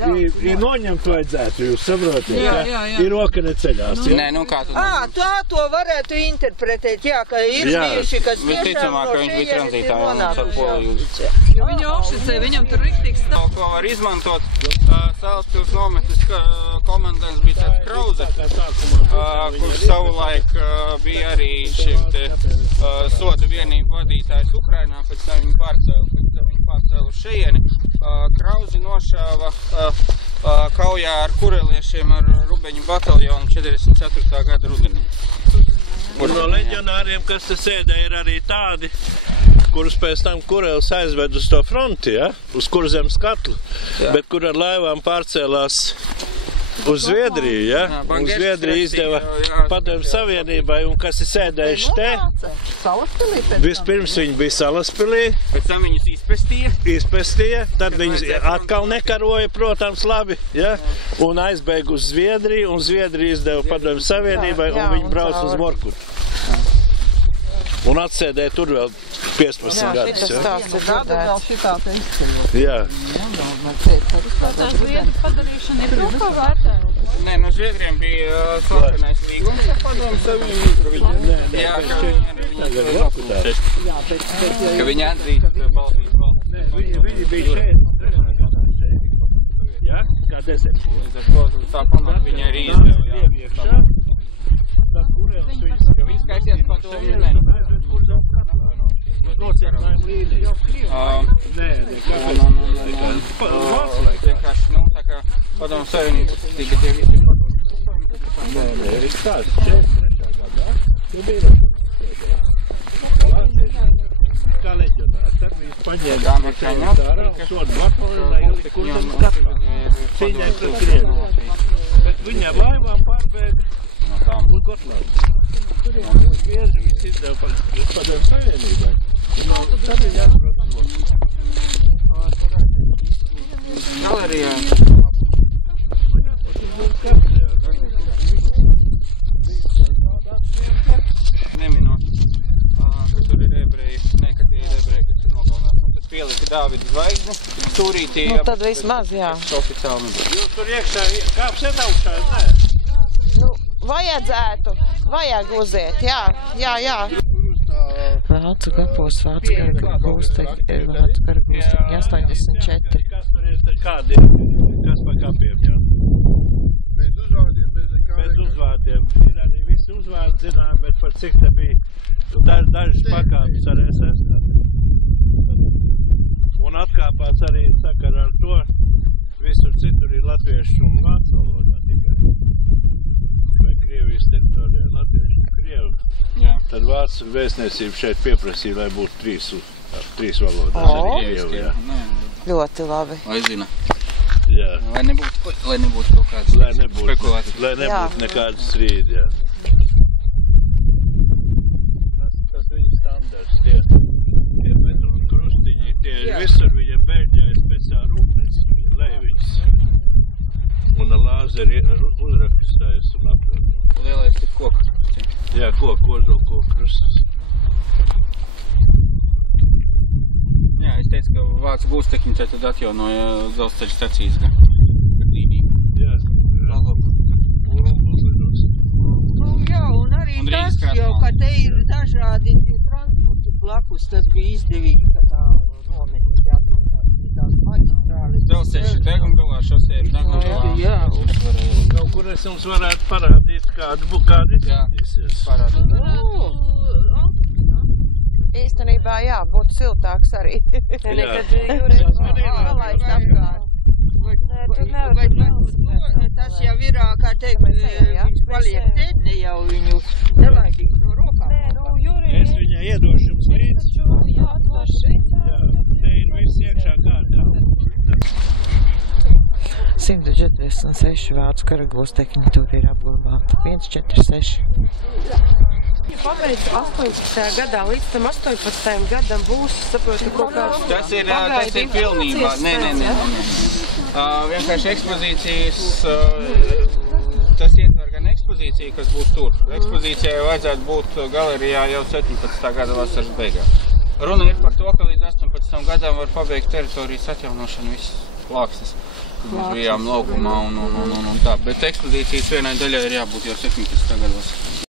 ir noņemt vajadzētu, jūs saprotiet, jā. Ir roka neceļās, jā? Nē, nu kā tu... Tā to varētu interpretēt, jā, ka ir bijuši, kas tiešām no šeienes ir nonākuši. Jo viņu Aušvicē, viņam tur riktīgs stāv. Ko var izmantot, Salaspils nometnes komandants bija tāds Krauze, kurš savulaik bija arī šim te soda vienību vadītājs Ukrainā, pēc tam viņu pārcēlu uz šeieni. Krauzi nošāva kaujā ar kureliešiem ar Rubeņu bataljonu 44. gada rudenī. Un no leģionāriem, kas te sēdē, ir arī tādi, kurus pēc tam kurelis aizved uz to fronti, ja? Uz Kurzemes katlu, bet kur ar laivām pārcēlās uz Zviedriju, ja? Un Zviedrija izdeva Padomju Savienībai, un kas ir sēdējuši te. Vispirms viņi bija Salaspilī. Pēc tam viņus izpestīja, tad viņus atkal nekaroja, protams, labi, ja? Un aizbēga uz Zviedriju, un Zviedrija izdeva Padomju Savienībai, un viņi brauc uz Vorkutu. Un atsēdēja tur vēl 15 gadus. Jā. Tā Zviedru padarīšana ir kaut kā vērtējuma? Nē, no Zviedriem bija slavenais līgums ar Padomju Savienību. Jā, ka viņi atzīst Baltijas valsts. Viņi bija šeit. Jā, kā desertīgi. Tā pamata viņi arī izdeva. Jo viņi skaitījās Padomju Nocietnājuma līnija. Nē, vienkārši, nu, tā kā Padomju Savienības tika tie visi Padomju Savienības. Nē, ir tāds 43. gadā. Tu bija kā leģionārs. Tad viņas paņēma ārā un sodu Bartoli un ielika Kurzemes katlā. Cīņai pret Krievi. Bet viņa ar laivām pārbēga uz Gotlandu. Un Zviedri viņas izdeva Padomju Savienībai. Tad viņi atbrauc uz Galerijā. Neminot, ka tur ir ebreji, ka tie ir ebreji, kas ir nogalināti. Tad pielika Dāvida zvaigzni, stūrītī. Nu, tad vismaz, jā. Oficiāli nebūs. Jūs tur iekšā kāpsiet augšā, nē? Nu, vajadzētu. Vajag uziet, jā. Vācu kapos, Vācu kara gūstekņi 84. Kas tur ir, kādi ir, kas pa kapiem, jā? Bez uzvārdiem, bez nekā. Bez uzvārdiem. Ir arī visi uzvārdi zinām, bet par cik te bija dažas pakāpes ar SS. Un atkāpās arī sakara ar to, visur citur ir latviešu un vācu valodā tikai. Vai Krievijas teritorijā latviešu un krievu. Jā. Tad vācu vēstniecība šeit pieprasīja, lai būtu trīs valodās. Ļoti labi. Lai zina. Jā. Lai nebūtu kaut kādas spekulācijas. Lai nebūtu nekādas strīdi, jā. Tas viņa standarts, tie betona krustiņi, tie visur viņa Beļģijā ir speciāli rūpnīcas, viņa leiviņas. Un ar lāzeri uzrakstājas un atrod. Lielais ir koka. Jā, koku krusts. Jā, es teicu, ka Vācu gūstekņi tad atjaunoja dzelzceļa stacijas līniju. Jā. Nu, jā, un arī tas jau, ka te ir dažādi transporti blakus, tas bija izdevīgi, ka tā nometnes jāatrodās. Tās maģistrāles. Dzelzceļš ir Degunbilā, šosē ir Degunbilā. Jā. Kaut kur es jums varētu parādīt, kādi izskatīsies. Īstenībā, jā, būtu siltāks arī. Tas jau ir, kā teikt, viņš paliek te, ne jau viņu nelaidīt no rokām. Es viņai iedošu jums līdzi. Jā, te ir viss iekšā kā. 146 vācu kara gūstekņi tur ir apglabāti. 146. Pabeidz 18. gadā, līdz tam 18. gadam būs, saprotu, kaut kāds Tas ir pilnībā. Nē. Vienkārši ekspozīcijas, tas ietver gan ekspozīciju, kas būs tur. Ekspozīcijai vajadzētu būt galerijā jau 17. gada vasaras beigās. Runa ir par to, ka līdz 18. gadam var pabeigt teritorijas atjaunošanu visas plāksnes. kad mēs bijām laukumā un tā. Bet ekspozīcijas vienai daļai ir jābūt jau 17. gados.